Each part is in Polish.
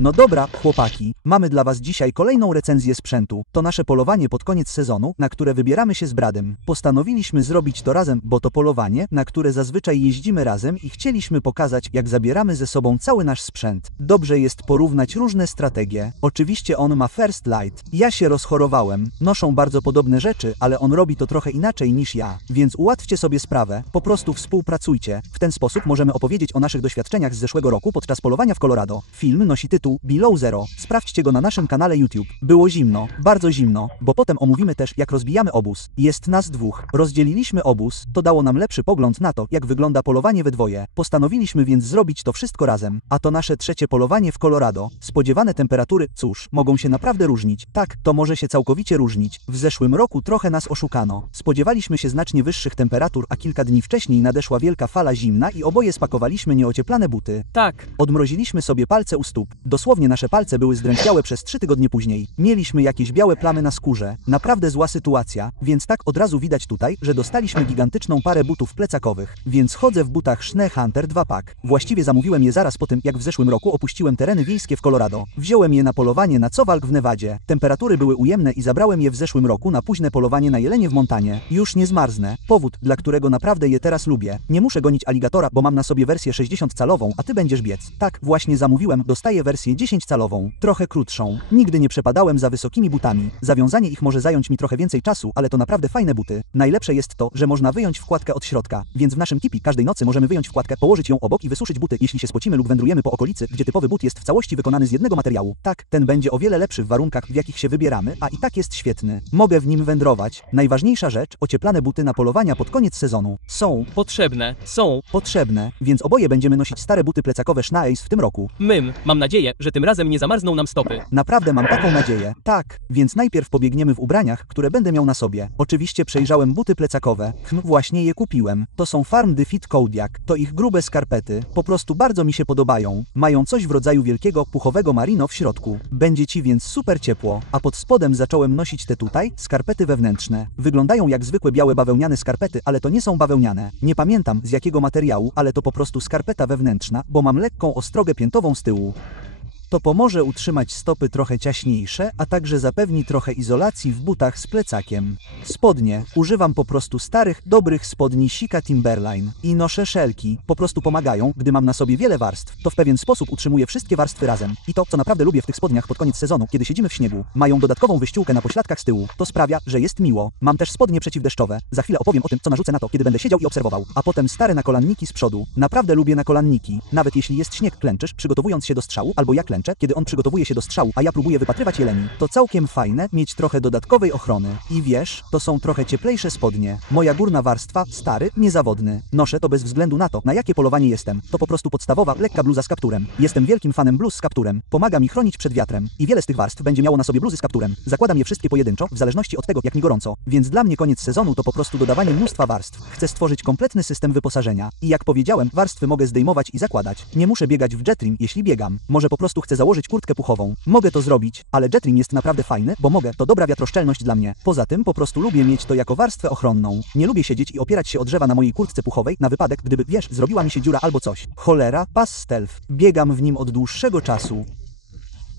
No dobra, chłopaki, mamy dla was dzisiaj kolejną recenzję sprzętu. To nasze polowanie pod koniec sezonu, na które wybieramy się z Bradem. Postanowiliśmy zrobić to razem, bo to polowanie, na które zazwyczaj jeździmy razem i chcieliśmy pokazać, jak zabieramy ze sobą cały nasz sprzęt. Dobrze jest porównać różne strategie. Oczywiście on ma First Light. Ja się rozchorowałem. Noszą bardzo podobne rzeczy, ale on robi to trochę inaczej niż ja. Więc ułatwcie sobie sprawę, po prostu współpracujcie. W ten sposób możemy opowiedzieć o naszych doświadczeniach z zeszłego roku podczas polowania w Colorado. Film nosi tytuł Below Zero. Sprawdźcie go na naszym kanale YouTube. Było zimno, bardzo zimno, bo potem omówimy też, jak rozbijamy obóz. Jest nas dwóch. Rozdzieliliśmy obóz, to dało nam lepszy pogląd na to, jak wygląda polowanie we dwoje. Postanowiliśmy więc zrobić to wszystko razem. A to nasze trzecie polowanie w Colorado. Spodziewane temperatury, cóż, mogą się naprawdę różnić. Tak, to może się całkowicie różnić. W zeszłym roku trochę nas oszukano. Spodziewaliśmy się znacznie wyższych temperatur, a kilka dni wcześniej nadeszła wielka fala zimna i oboje spakowaliśmy nieocieplane buty. Tak. Odmroziliśmy sobie palce u stóp. Dosłownie nasze palce były zdrętwiałe przez 3 tygodnie później. Mieliśmy jakieś białe plamy na skórze. Naprawdę zła sytuacja, więc tak od razu widać tutaj, że dostaliśmy gigantyczną parę butów plecakowych. Więc chodzę w butach Schnee Hunter 2-pack. Właściwie zamówiłem je zaraz po tym, jak w zeszłym roku opuściłem tereny wiejskie w Colorado. Wziąłem je na polowanie na Cowalk w Nevadzie. Temperatury były ujemne i zabrałem je w zeszłym roku na późne polowanie na jelenie w Montanie. Już nie zmarznę. Powód, dla którego naprawdę je teraz lubię. Nie muszę gonić aligatora, bo mam na sobie wersję 60-calową, a ty będziesz biec. Tak, właśnie zamówiłem, dostaję wersję 10-calową. Trochę krótszą. Nigdy nie przepadałem za wysokimi butami. Zawiązanie ich może zająć mi trochę więcej czasu, ale to naprawdę fajne buty. Najlepsze jest to, że można wyjąć wkładkę od środka. Więc w naszym tipi każdej nocy możemy wyjąć wkładkę, położyć ją obok i wysuszyć buty, jeśli się spocimy lub wędrujemy po okolicy, gdzie typowy but jest w całości wykonany z jednego materiału. Tak, ten będzie o wiele lepszy w warunkach, w jakich się wybieramy, a i tak jest świetny. Mogę w nim wędrować. Najważniejsza rzecz, ocieplane buty na polowania pod koniec sezonu. Są potrzebne, więc oboje będziemy nosić stare buty plecakowe Schnee Ace w tym roku. Mam nadzieję, że tym razem nie zamarzną nam stopy. Naprawdę mam taką nadzieję. Tak, więc najpierw pobiegniemy w ubraniach, które będę miał na sobie. Oczywiście przejrzałem buty plecakowe. Właśnie je kupiłem. To są Farm Defeat Kodiak. To ich grube skarpety. Po prostu bardzo mi się podobają. Mają coś w rodzaju wielkiego, puchowego merino w środku. Będzie ci więc super ciepło. A pod spodem zacząłem nosić te tutaj, skarpety wewnętrzne. Wyglądają jak zwykłe białe bawełniane skarpety, ale to nie są bawełniane. Nie pamiętam z jakiego materiału, ale to po prostu skarpeta wewnętrzna, bo mam lekką ostrogę piętową z tyłu. To pomoże utrzymać stopy trochę ciaśniejsze, a także zapewni trochę izolacji w butach z plecakiem. Spodnie. Używam po prostu starych, dobrych spodni Sika Timberline. I noszę szelki. Po prostu pomagają, gdy mam na sobie wiele warstw. To w pewien sposób utrzymuje wszystkie warstwy razem. I to, co naprawdę lubię w tych spodniach pod koniec sezonu, kiedy siedzimy w śniegu, mają dodatkową wyściółkę na pośladkach z tyłu. To sprawia, że jest miło. Mam też spodnie przeciwdeszczowe. Za chwilę opowiem o tym, co narzucę na to, kiedy będę siedział i obserwował. A potem stare nakolanniki z przodu. Naprawdę lubię nakolanniki. Nawet jeśli jest śnieg, klęczysz, przygotowując się do strzału, albo ja klęczę, kiedy on przygotowuje się do strzału, a ja próbuję wypatrywać jeleni. To całkiem fajne, mieć trochę dodatkowej ochrony. I wiesz, to są trochę cieplejsze spodnie. Moja górna warstwa, stary, niezawodny. Noszę to bez względu na to, na jakie polowanie jestem. To po prostu podstawowa, lekka bluza z kapturem. Jestem wielkim fanem bluz z kapturem. Pomaga mi chronić przed wiatrem. I wiele z tych warstw będzie miało na sobie bluzy z kapturem. Zakładam je wszystkie pojedynczo, w zależności od tego, jak mi gorąco. Więc dla mnie koniec sezonu to po prostu dodawanie mnóstwa warstw. Chcę stworzyć kompletny system wyposażenia. I jak powiedziałem, warstwy mogę zdejmować i zakładać. Nie muszę biegać w Jetrim, jeśli biegam. Może po prostu chcę założyć kurtkę puchową. Mogę to zrobić, ale Jetrim jest naprawdę fajny, bo mogę, to dobra wiatroszczelność dla mnie. Poza tym po prostu lubię mieć to jako warstwę ochronną. Nie lubię siedzieć i opierać się o drzewa na mojej kurtce puchowej, na wypadek, gdyby, wiesz, zrobiła mi się dziura albo coś. Cholera, pas stealth. Biegam w nim od dłuższego czasu.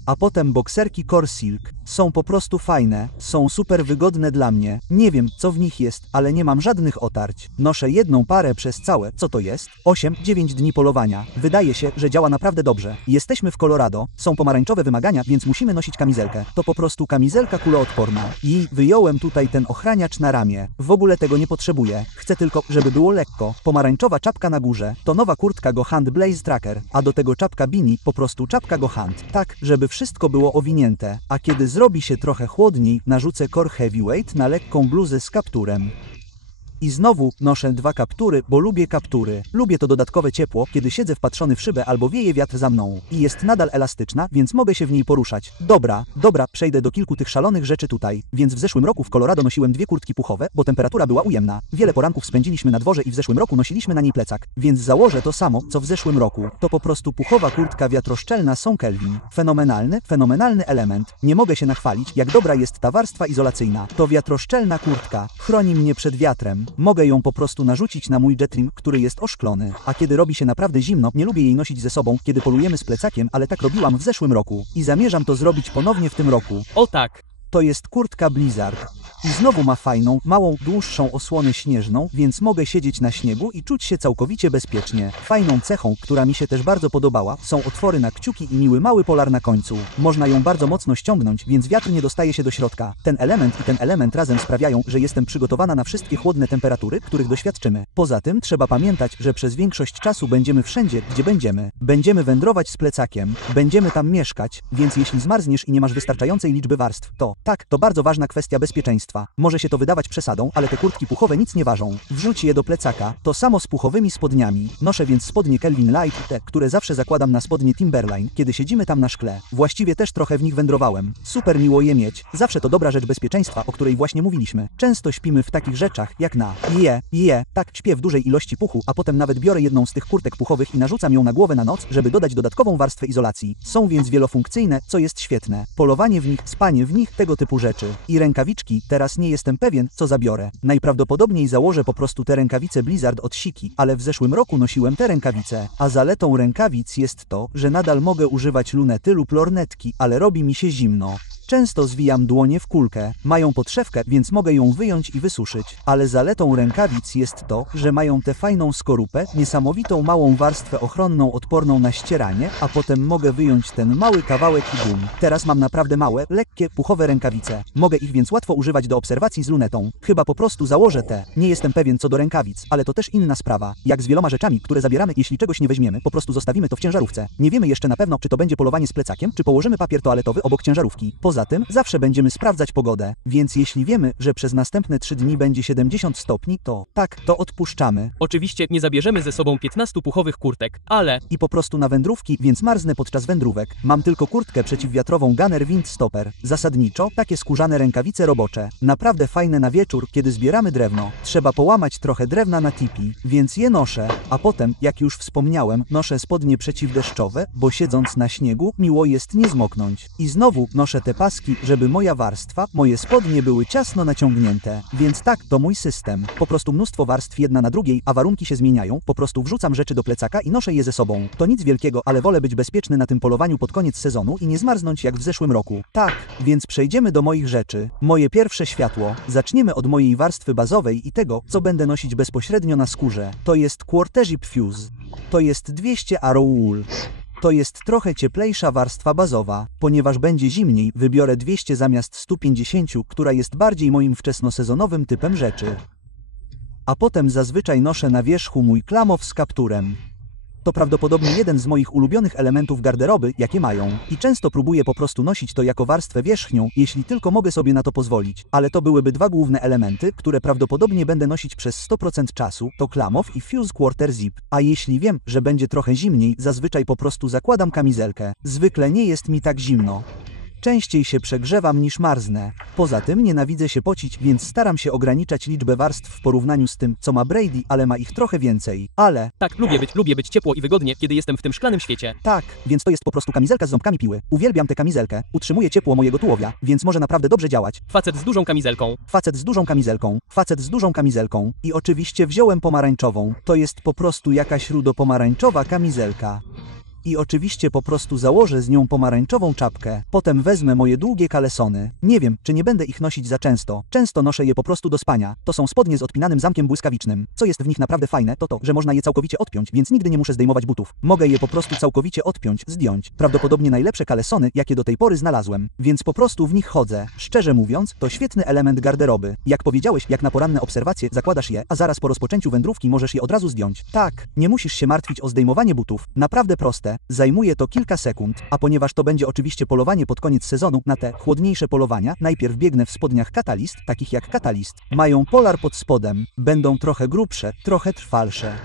A potem bokserki Core Silk. Są po prostu fajne, są super wygodne dla mnie. Nie wiem, co w nich jest, ale nie mam żadnych otarć. Noszę jedną parę przez całe, co to jest? 8-9 dni polowania. Wydaje się, że działa naprawdę dobrze. Jesteśmy w Colorado, są pomarańczowe wymagania, więc musimy nosić kamizelkę. To po prostu kamizelka kuloodporna. I wyjąłem tutaj ten ochraniacz na ramię. W ogóle tego nie potrzebuję. Chcę tylko, żeby było lekko. Pomarańczowa czapka na górze. To nowa kurtka Go Hunt Blaze Tracker. A do tego czapka beanie, po prostu czapka Go Hunt. Tak, żeby wszystko było owinięte. A kiedy zrobi się trochę chłodniej, narzucę Core Heavyweight na lekką bluzę z kapturem. I znowu noszę 2 kaptury, bo lubię kaptury. Lubię to dodatkowe ciepło, kiedy siedzę wpatrzony w szybę albo wieje wiatr za mną. I jest nadal elastyczna, więc mogę się w niej poruszać. Dobra, przejdę do kilku tych szalonych rzeczy tutaj. Więc w zeszłym roku w Colorado nosiłem 2 kurtki puchowe, bo temperatura była ujemna. Wiele poranków spędziliśmy na dworze i w zeszłym roku nosiliśmy na niej plecak. Więc założę to samo, co w zeszłym roku. To po prostu puchowa kurtka wiatroszczelna Są Kelvin. Fenomenalny element. Nie mogę się nachwalić, jak dobra jest ta warstwa izolacyjna. To wiatroszczelna kurtka. Chroni mnie przed wiatrem. Mogę ją po prostu narzucić na mój jetrim, który jest oszklony. A kiedy robi się naprawdę zimno, nie lubię jej nosić ze sobą, kiedy polujemy z plecakiem, ale tak robiłam w zeszłym roku. I zamierzam to zrobić ponownie w tym roku. O tak. To jest kurtka Blizzard. I znowu ma fajną, małą, dłuższą osłonę śnieżną, więc mogę siedzieć na śniegu i czuć się całkowicie bezpiecznie. Fajną cechą, która mi się też bardzo podobała, są otwory na kciuki i miły mały polar na końcu. Można ją bardzo mocno ściągnąć, więc wiatr nie dostaje się do środka. Ten element i ten element razem sprawiają, że jestem przygotowana na wszystkie chłodne temperatury, których doświadczymy. Poza tym trzeba pamiętać, że przez większość czasu będziemy wszędzie, gdzie będziemy. Będziemy wędrować z plecakiem, będziemy tam mieszkać, więc jeśli zmarzniesz i nie masz wystarczającej liczby warstw, to tak, to bardzo ważna kwestia bezpieczeństwa. Może się to wydawać przesadą, ale te kurtki puchowe nic nie ważą. Wrzuć je do plecaka, to samo z puchowymi spodniami. Noszę więc spodnie Calvin Light, te, które zawsze zakładam na spodnie Timberline, kiedy siedzimy tam na szkle. Właściwie też trochę w nich wędrowałem. Super miło je mieć, zawsze to dobra rzecz bezpieczeństwa, o której właśnie mówiliśmy. Często śpimy w takich rzeczach, jak na tak śpię w dużej ilości puchu, a potem nawet biorę jedną z tych kurtek puchowych i narzucam ją na głowę na noc, żeby dodać dodatkową warstwę izolacji. Są więc wielofunkcyjne, co jest świetne. Polowanie w nich, spanie w nich, tego typu rzeczy. I rękawiczki, teraz nie jestem pewien, co zabiorę. Najprawdopodobniej założę po prostu te rękawice Blizzard od Siki, ale w zeszłym roku nosiłem te rękawice. A zaletą rękawic jest to, że nadal mogę używać lunety lub lornetki, ale robi mi się zimno. Często zwijam dłonie w kulkę, mają podszewkę, więc mogę ją wyjąć i wysuszyć. Ale zaletą rękawic jest to, że mają tę fajną skorupę, niesamowitą małą warstwę ochronną odporną na ścieranie, a potem mogę wyjąć ten mały kawałek i bum. Teraz mam naprawdę małe, lekkie, puchowe rękawice. Mogę ich więc łatwo używać do obserwacji z lunetą. Chyba po prostu założę te. Nie jestem pewien co do rękawic, ale to też inna sprawa. Jak z wieloma rzeczami, które zabieramy, jeśli czegoś nie weźmiemy, po prostu zostawimy to w ciężarówce. Nie wiemy jeszcze na pewno, czy to będzie polowanie z plecakiem, czy położymy papier toaletowy obok ciężarówki. Poza tym, zawsze będziemy sprawdzać pogodę, więc jeśli wiemy, że przez następne 3 dni będzie 70 stopni, to tak, to odpuszczamy. Oczywiście nie zabierzemy ze sobą 15 puchowych kurtek, ale... I po prostu na wędrówki, więc marznę podczas wędrówek. Mam tylko kurtkę przeciwwiatrową Gunner Windstopper. Zasadniczo, takie skórzane rękawice robocze. Naprawdę fajne na wieczór, kiedy zbieramy drewno. Trzeba połamać trochę drewna na tipi, więc je noszę. A potem, jak już wspomniałem, noszę spodnie przeciwdeszczowe, bo siedząc na śniegu, miło jest nie zmoknąć. I znowu noszę te paski, żeby moja warstwa, moje spodnie były ciasno naciągnięte. Więc tak, to mój system. Po prostu mnóstwo warstw jedna na drugiej, a warunki się zmieniają, po prostu wrzucam rzeczy do plecaka i noszę je ze sobą. To nic wielkiego, ale wolę być bezpieczny na tym polowaniu pod koniec sezonu i nie zmarznąć jak w zeszłym roku. Tak, więc przejdziemy do moich rzeczy. Moje pierwsze światło. Zaczniemy od mojej warstwy bazowej i tego, co będę nosić bezpośrednio na skórze. To jest Quartership Fuse. To jest 200 Arrow Wool. To jest trochę cieplejsza warstwa bazowa. Ponieważ będzie zimniej, wybiorę 200 zamiast 150, która jest bardziej moim wczesnosezonowym typem rzeczy. A potem zazwyczaj noszę na wierzchu mój klamow z kapturem. To prawdopodobnie jeden z moich ulubionych elementów garderoby, jakie mają. I często próbuję po prostu nosić to jako warstwę wierzchnią, jeśli tylko mogę sobie na to pozwolić. Ale to byłyby dwa główne elementy, które prawdopodobnie będę nosić przez 100% czasu, to klamow i Fuse Quarter Zip. A jeśli wiem, że będzie trochę zimniej, zazwyczaj po prostu zakładam kamizelkę. Zwykle nie jest mi tak zimno. Częściej się przegrzewam niż marznę. Poza tym nienawidzę się pocić, więc staram się ograniczać liczbę warstw w porównaniu z tym, co ma Brady, ale ma ich trochę więcej. Ale... Tak, lubię być ciepło i wygodnie, kiedy jestem w tym szklanym świecie. Tak, więc to jest po prostu kamizelka z ząbkami piły. Uwielbiam tę kamizelkę, utrzymuje ciepło mojego tułowia, więc może naprawdę dobrze działać. Facet z dużą kamizelką. Facet z dużą kamizelką. Facet z dużą kamizelką. I oczywiście wziąłem pomarańczową. To jest po prostu jakaś rudo-pomarańczowa kamizelka. I oczywiście po prostu założę z nią pomarańczową czapkę. Potem wezmę moje długie kalesony. Nie wiem, czy nie będę ich nosić za często. Często noszę je po prostu do spania. To są spodnie z odpinanym zamkiem błyskawicznym. Co jest w nich naprawdę fajne, to to, że można je całkowicie odpiąć, więc nigdy nie muszę zdejmować butów. Mogę je po prostu całkowicie odpiąć, zdjąć. Prawdopodobnie najlepsze kalesony, jakie do tej pory znalazłem. Więc po prostu w nich chodzę. Szczerze mówiąc, to świetny element garderoby. Jak powiedziałeś, jak na poranne obserwacje zakładasz je, a zaraz po rozpoczęciu wędrówki możesz je od razu zdjąć. Tak, nie musisz się martwić o zdejmowanie butów. Naprawdę proste. Zajmuje to kilka sekund, a ponieważ to będzie oczywiście polowanie pod koniec sezonu, na te chłodniejsze polowania najpierw biegnę w spodniach Catalyst, takich jak Catalyst. Mają polar pod spodem, będą trochę grubsze, trochę trwalsze.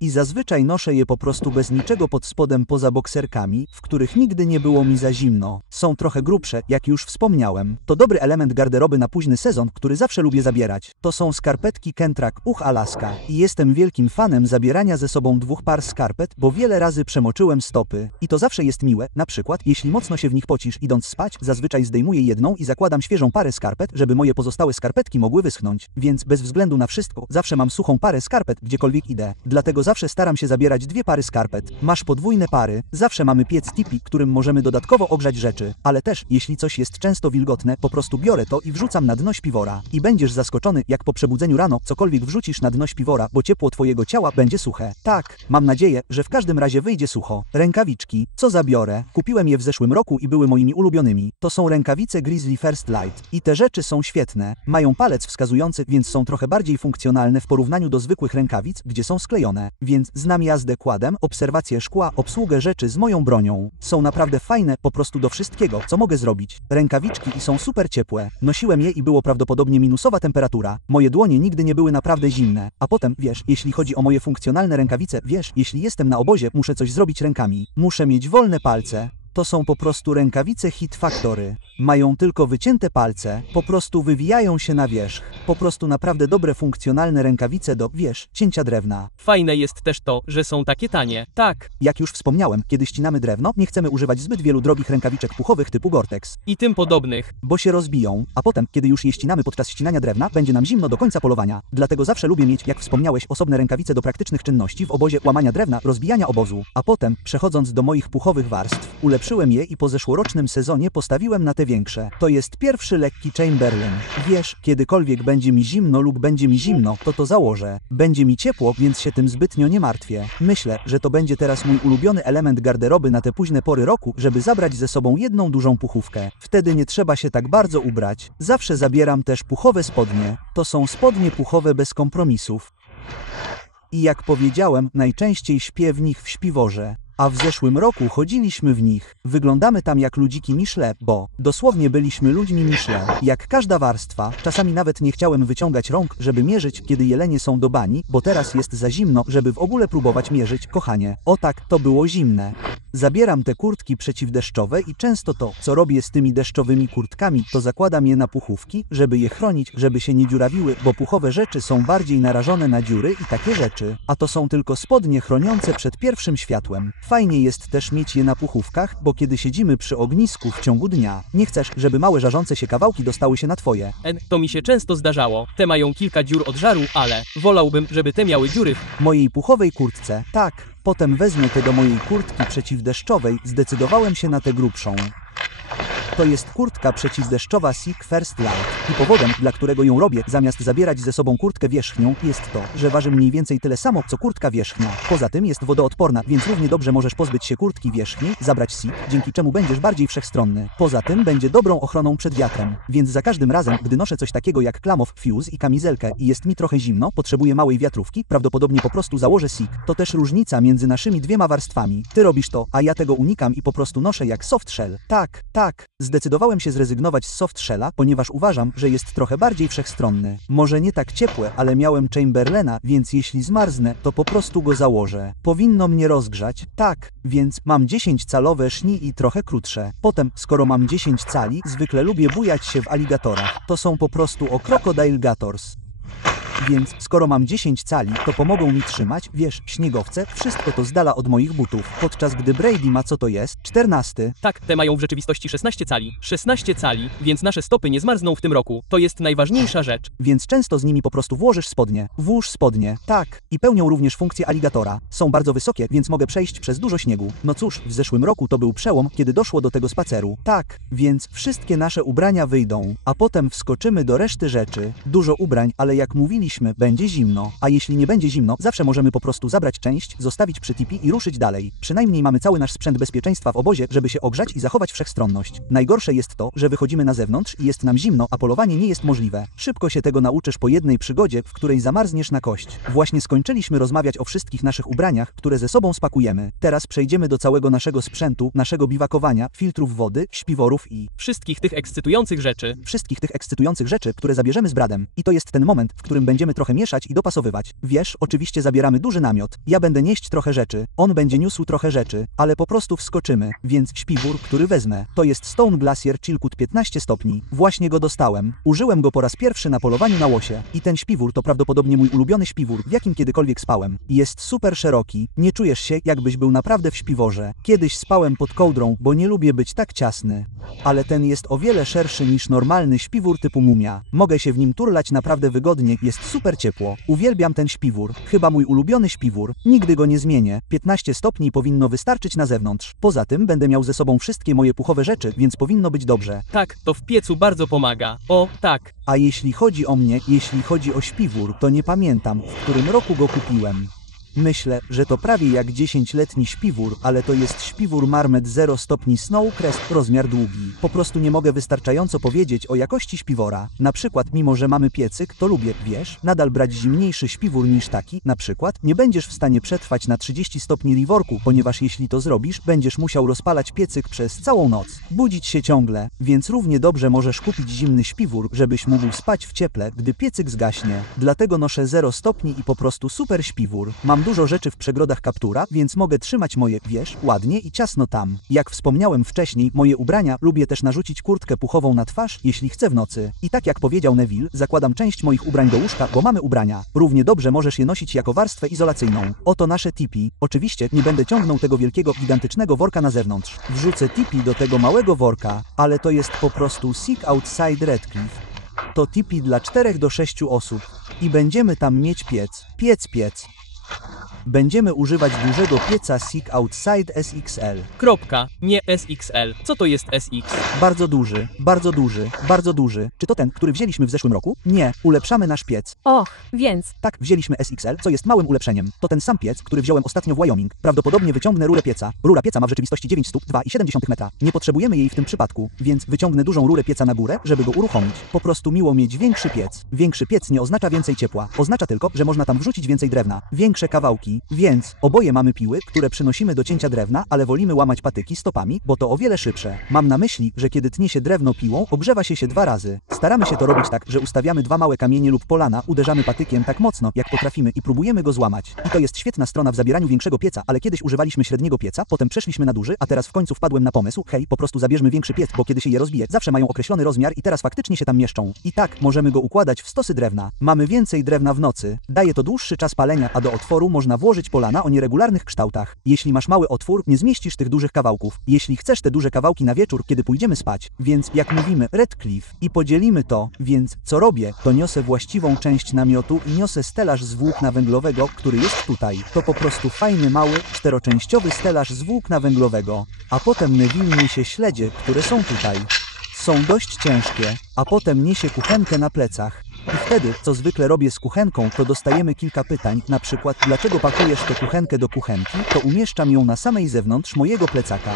I zazwyczaj noszę je po prostu bez niczego pod spodem poza bokserkami, w których nigdy nie było mi za zimno. Są trochę grubsze, jak już wspomniałem. To dobry element garderoby na późny sezon, który zawsze lubię zabierać. To są skarpetki Kentrack Alaska. I jestem wielkim fanem zabierania ze sobą 2 par skarpet, bo wiele razy przemoczyłem stopy. I to zawsze jest miłe, na przykład, jeśli mocno się w nich pocisz idąc spać, zazwyczaj zdejmuję jedną i zakładam świeżą parę skarpet, żeby moje pozostałe skarpetki mogły wyschnąć. Więc bez względu na wszystko, zawsze mam suchą parę skarpet, gdziekolwiek idę. Dlatego zawsze staram się zabierać 2 pary skarpet. Masz podwójne pary, zawsze mamy piec tipi, którym możemy dodatkowo ogrzać rzeczy. Ale też, jeśli coś jest często wilgotne, po prostu biorę to i wrzucam na dno śpiwora. I będziesz zaskoczony, jak po przebudzeniu rano cokolwiek wrzucisz na dno śpiwora, bo ciepło twojego ciała będzie suche. Tak, mam nadzieję, że w każdym razie wyjdzie sucho. Rękawiczki. Co zabiorę? Kupiłem je w zeszłym roku i były moimi ulubionymi. To są rękawice Grizzly First Light. I te rzeczy są świetne. Mają palec wskazujący, więc są trochę bardziej funkcjonalne w porównaniu do zwykłych rękawic, gdzie są sklejone. Więc znam jazdę kładem, obserwację szkła, obsługę rzeczy z moją bronią. Są naprawdę fajne, po prostu do wszystkiego, co mogę zrobić. Rękawiczki i są super ciepłe. Nosiłem je i było prawdopodobnie minusowa temperatura. Moje dłonie nigdy nie były naprawdę zimne. A potem, wiesz, jeśli chodzi o moje funkcjonalne rękawice, wiesz, jeśli jestem na obozie, muszę coś zrobić rękami. Muszę mieć wolne palce. To są po prostu rękawice Hit Factory. Mają tylko wycięte palce, po prostu wywijają się na wierzch. Po prostu naprawdę dobre, funkcjonalne rękawice do, wiesz, cięcia drewna. Fajne jest też to, że są takie tanie. Tak. Jak już wspomniałem, kiedy ścinamy drewno, nie chcemy używać zbyt wielu drogich rękawiczek puchowych typu Gore-Tex. I tym podobnych. Bo się rozbiją, a potem, kiedy już je ścinamy podczas ścinania drewna, będzie nam zimno do końca polowania. Dlatego zawsze lubię mieć, jak wspomniałeś, osobne rękawice do praktycznych czynności w obozie łamania drewna, rozbijania obozu. A potem, przechodząc do moich puchowych warstw, ulepszyłem je i po zeszłorocznym sezonie postawiłem na te większe. To jest pierwszy lekki Chamberlain. Wiesz, kiedykolwiek będzie mi zimno lub będzie mi zimno, to założę. Będzie mi ciepło, więc się tym zbytnio nie martwię. Myślę, że to będzie teraz mój ulubiony element garderoby na te późne pory roku, żeby zabrać ze sobą jedną dużą puchówkę. Wtedy nie trzeba się tak bardzo ubrać. Zawsze zabieram też puchowe spodnie. To są spodnie puchowe bez kompromisów. I jak powiedziałem, najczęściej śpię w nich w śpiworze. A w zeszłym roku chodziliśmy w nich. Wyglądamy tam jak ludziki Michelin, bo dosłownie byliśmy ludźmi Michelin. Jak każda warstwa, czasami nawet nie chciałem wyciągać rąk, żeby mierzyć, kiedy jelenie są do bani, bo teraz jest za zimno, żeby w ogóle próbować mierzyć, kochanie. O tak, to było zimne. Zabieram te kurtki przeciwdeszczowe i często to, co robię z tymi deszczowymi kurtkami, to zakładam je na puchówki, żeby je chronić, żeby się nie dziurawiły, bo puchowe rzeczy są bardziej narażone na dziury i takie rzeczy. A to są tylko spodnie chroniące przed pierwszym światłem. Fajnie jest też mieć je na puchówkach, bo kiedy siedzimy przy ognisku w ciągu dnia, nie chcesz, żeby małe żarzące się kawałki dostały się na twoje. To mi się często zdarzało. Te mają kilka dziur od żaru, ale wolałbym, żeby te miały dziury w Mojej puchowej kurtce, tak. Potem wezmę te do mojej kurtki przeciwdeszczowej, zdecydowałem się na tę grubszą. To jest kurtka przeciwdeszczowa Seek First Light. I powodem, dla którego ją robię, zamiast zabierać ze sobą kurtkę wierzchnią, jest to, że waży mniej więcej tyle samo, co kurtka wierzchnia. Poza tym jest wodoodporna, więc równie dobrze możesz pozbyć się kurtki wierzchniej, zabrać Seek, dzięki czemu będziesz bardziej wszechstronny. Poza tym będzie dobrą ochroną przed wiatrem. Więc za każdym razem, gdy noszę coś takiego jak klamow, fuse i kamizelkę i jest mi trochę zimno, potrzebuję małej wiatrówki, prawdopodobnie po prostu założę Seek. To też różnica między naszymi 2 warstwami. Ty robisz to, a ja tego unikam i po prostu noszę jak soft shell. Tak. Zdecydowałem się zrezygnować z soft shella, ponieważ uważam, że jest trochę bardziej wszechstronny. Może nie tak ciepłe, ale miałem Chamberlaina, więc jeśli zmarznę, to po prostu go założę. Powinno mnie rozgrzać. Tak, więc mam 10-calowe szni i trochę krótsze. Potem, skoro mam 10 cali, zwykle lubię bujać się w aligatorach. To są po prostu o Crocodile Gators. Więc, skoro mam 10 cali, to pomogą mi trzymać, wiesz, śniegowce, wszystko to z dala od moich butów. Podczas gdy Brady ma co to jest? 14. Tak, te mają w rzeczywistości 16 cali. 16 cali, więc nasze stopy nie zmarzną w tym roku. To jest najważniejsza rzecz. Więc często z nimi po prostu włożysz spodnie. Włóż spodnie. Tak. I pełnią również funkcję aligatora. Są bardzo wysokie, więc mogę przejść przez dużo śniegu. No cóż, w zeszłym roku to był przełom, kiedy doszło do tego spaceru. Tak. Więc wszystkie nasze ubrania wyjdą. A potem wskoczymy do reszty rzeczy. Dużo ubrań, ale jak mówiliśmy, będzie zimno. A jeśli nie będzie zimno, zawsze możemy po prostu zabrać część, zostawić przy tipi i ruszyć dalej. Przynajmniej mamy cały nasz sprzęt bezpieczeństwa w obozie, żeby się ogrzać i zachować wszechstronność. Najgorsze jest to, że wychodzimy na zewnątrz i jest nam zimno, a polowanie nie jest możliwe. Szybko się tego nauczysz po jednej przygodzie, w której zamarzniesz na kość. Właśnie skończyliśmy rozmawiać o wszystkich naszych ubraniach, które ze sobą spakujemy. Teraz przejdziemy do całego naszego sprzętu, naszego biwakowania, filtrów wody, śpiworów i wszystkich tych ekscytujących rzeczy. które zabierzemy z Bradem. I to jest ten moment, w którym będziemy będziemy trochę mieszać i dopasowywać. Wiesz, oczywiście zabieramy duży namiot. Ja będę nieść trochę rzeczy, on będzie niósł trochę rzeczy, ale po prostu wskoczymy. Więc śpiwór, który wezmę, to jest Stone Glacier Chilcut 15 stopni. Właśnie go dostałem. Użyłem go po raz pierwszy na polowaniu na łosie. I ten śpiwór to prawdopodobnie mój ulubiony śpiwór, w jakim kiedykolwiek spałem. Jest super szeroki. Nie czujesz się, jakbyś był naprawdę w śpiworze. Kiedyś spałem pod kołdrą, bo nie lubię być tak ciasny. Ale ten jest o wiele szerszy niż normalny śpiwór typu mumia. Mogę się w nim turlać naprawdę wygodnie, jest super ciepło. Uwielbiam ten śpiwór. Chyba mój ulubiony śpiwór. Nigdy go nie zmienię. 15 stopni powinno wystarczyć na zewnątrz. Poza tym będę miał ze sobą wszystkie moje puchowe rzeczy, więc powinno być dobrze. Tak, to w piecu bardzo pomaga. O, tak. A jeśli chodzi o mnie, jeśli chodzi o śpiwór, to nie pamiętam, w którym roku go kupiłem. Myślę, że to prawie jak 10-letni śpiwór, ale to jest śpiwór Marmet 0 stopni Snow Crest, rozmiar długi. Po prostu nie mogę wystarczająco powiedzieć o jakości śpiwora. Na przykład, mimo że mamy piecyk, to lubię, wiesz, nadal brać zimniejszy śpiwór niż taki. Na przykład, nie będziesz w stanie przetrwać na 30 stopni Livorku, ponieważ jeśli to zrobisz, będziesz musiał rozpalać piecyk przez całą noc. Budzić się ciągle, więc równie dobrze możesz kupić zimny śpiwór, żebyś mógł spać w cieple, gdy piecyk zgaśnie. Dlatego noszę 0 stopni i po prostu super śpiwór. Mam dużo rzeczy w przegrodach kaptura, więc mogę trzymać moje, wiesz, ładnie i ciasno tam. Jak wspomniałem wcześniej, moje ubrania, lubię też narzucić kurtkę puchową na twarz, jeśli chcę w nocy. I tak jak powiedział Neville, zakładam część moich ubrań do łóżka, bo mamy ubrania. Równie dobrze możesz je nosić jako warstwę izolacyjną. Oto nasze tipi. Oczywiście nie będę ciągnął tego wielkiego, gigantycznego worka na zewnątrz. Wrzucę tipi do tego małego worka, ale to jest po prostu Seek Outside Redcliffe. To tipi dla 4 do 6 osób. I będziemy tam mieć piec. Będziemy używać dużego pieca Seek Outside SXL. Kropka, nie SXL. Co to jest SX? Bardzo duży, bardzo duży, bardzo duży. Czy to ten, który wzięliśmy w zeszłym roku? Nie, ulepszamy nasz piec. Och, więc. Tak, wzięliśmy SXL, co jest małym ulepszeniem. To ten sam piec, który wziąłem ostatnio w Wyoming. Prawdopodobnie wyciągnę rurę pieca. Rura pieca ma w rzeczywistości 9 stóp 2,7 metra. Nie potrzebujemy jej w tym przypadku, więc wyciągnę dużą rurę pieca na górę, żeby go uruchomić. Po prostu miło mieć większy piec. Większy piec nie oznacza więcej ciepła. Oznacza tylko, że można tam wrzucić więcej drewna. Większe kawałki. Więc oboje mamy piły, które przynosimy do cięcia drewna, ale wolimy łamać patyki stopami, bo to o wiele szybsze. Mam na myśli, że kiedy tnie się drewno piłą, ogrzewa się 2 razy. Staramy się to robić tak, że ustawiamy 2 małe kamienie lub polana, uderzamy patykiem tak mocno, jak potrafimy i próbujemy go złamać. I to jest świetna strona w zabieraniu większego pieca, ale kiedyś używaliśmy średniego pieca, potem przeszliśmy na duży, a teraz w końcu wpadłem na pomysł, hej, po prostu zabierzmy większy piec, bo kiedy się je rozbije, zawsze mają określony rozmiar i teraz faktycznie się tam mieszczą. I tak, możemy go układać w stosy drewna. Mamy więcej drewna w nocy. Daje to dłuższy czas palenia, a do otworu można włożyć polana o nieregularnych kształtach. Jeśli masz mały otwór, nie zmieścisz tych dużych kawałków. Jeśli chcesz te duże kawałki na wieczór, kiedy pójdziemy spać, więc jak mówimy Redcliffe i podzielimy to, więc co robię, to niosę właściwą część namiotu i niosę stelaż z włókna węglowego, który jest tutaj. To po prostu fajny mały, 4-częściowy stelaż z włókna węglowego. A potem Neville niesie śledzie, które są tutaj. Są dość ciężkie, a potem niesie kuchenkę na plecach. I wtedy, co zwykle robię z kuchenką, to dostajemy kilka pytań, na przykład, dlaczego pakujesz tę kuchenkę do kuchenki, to umieszczam ją na samej zewnątrz mojego plecaka.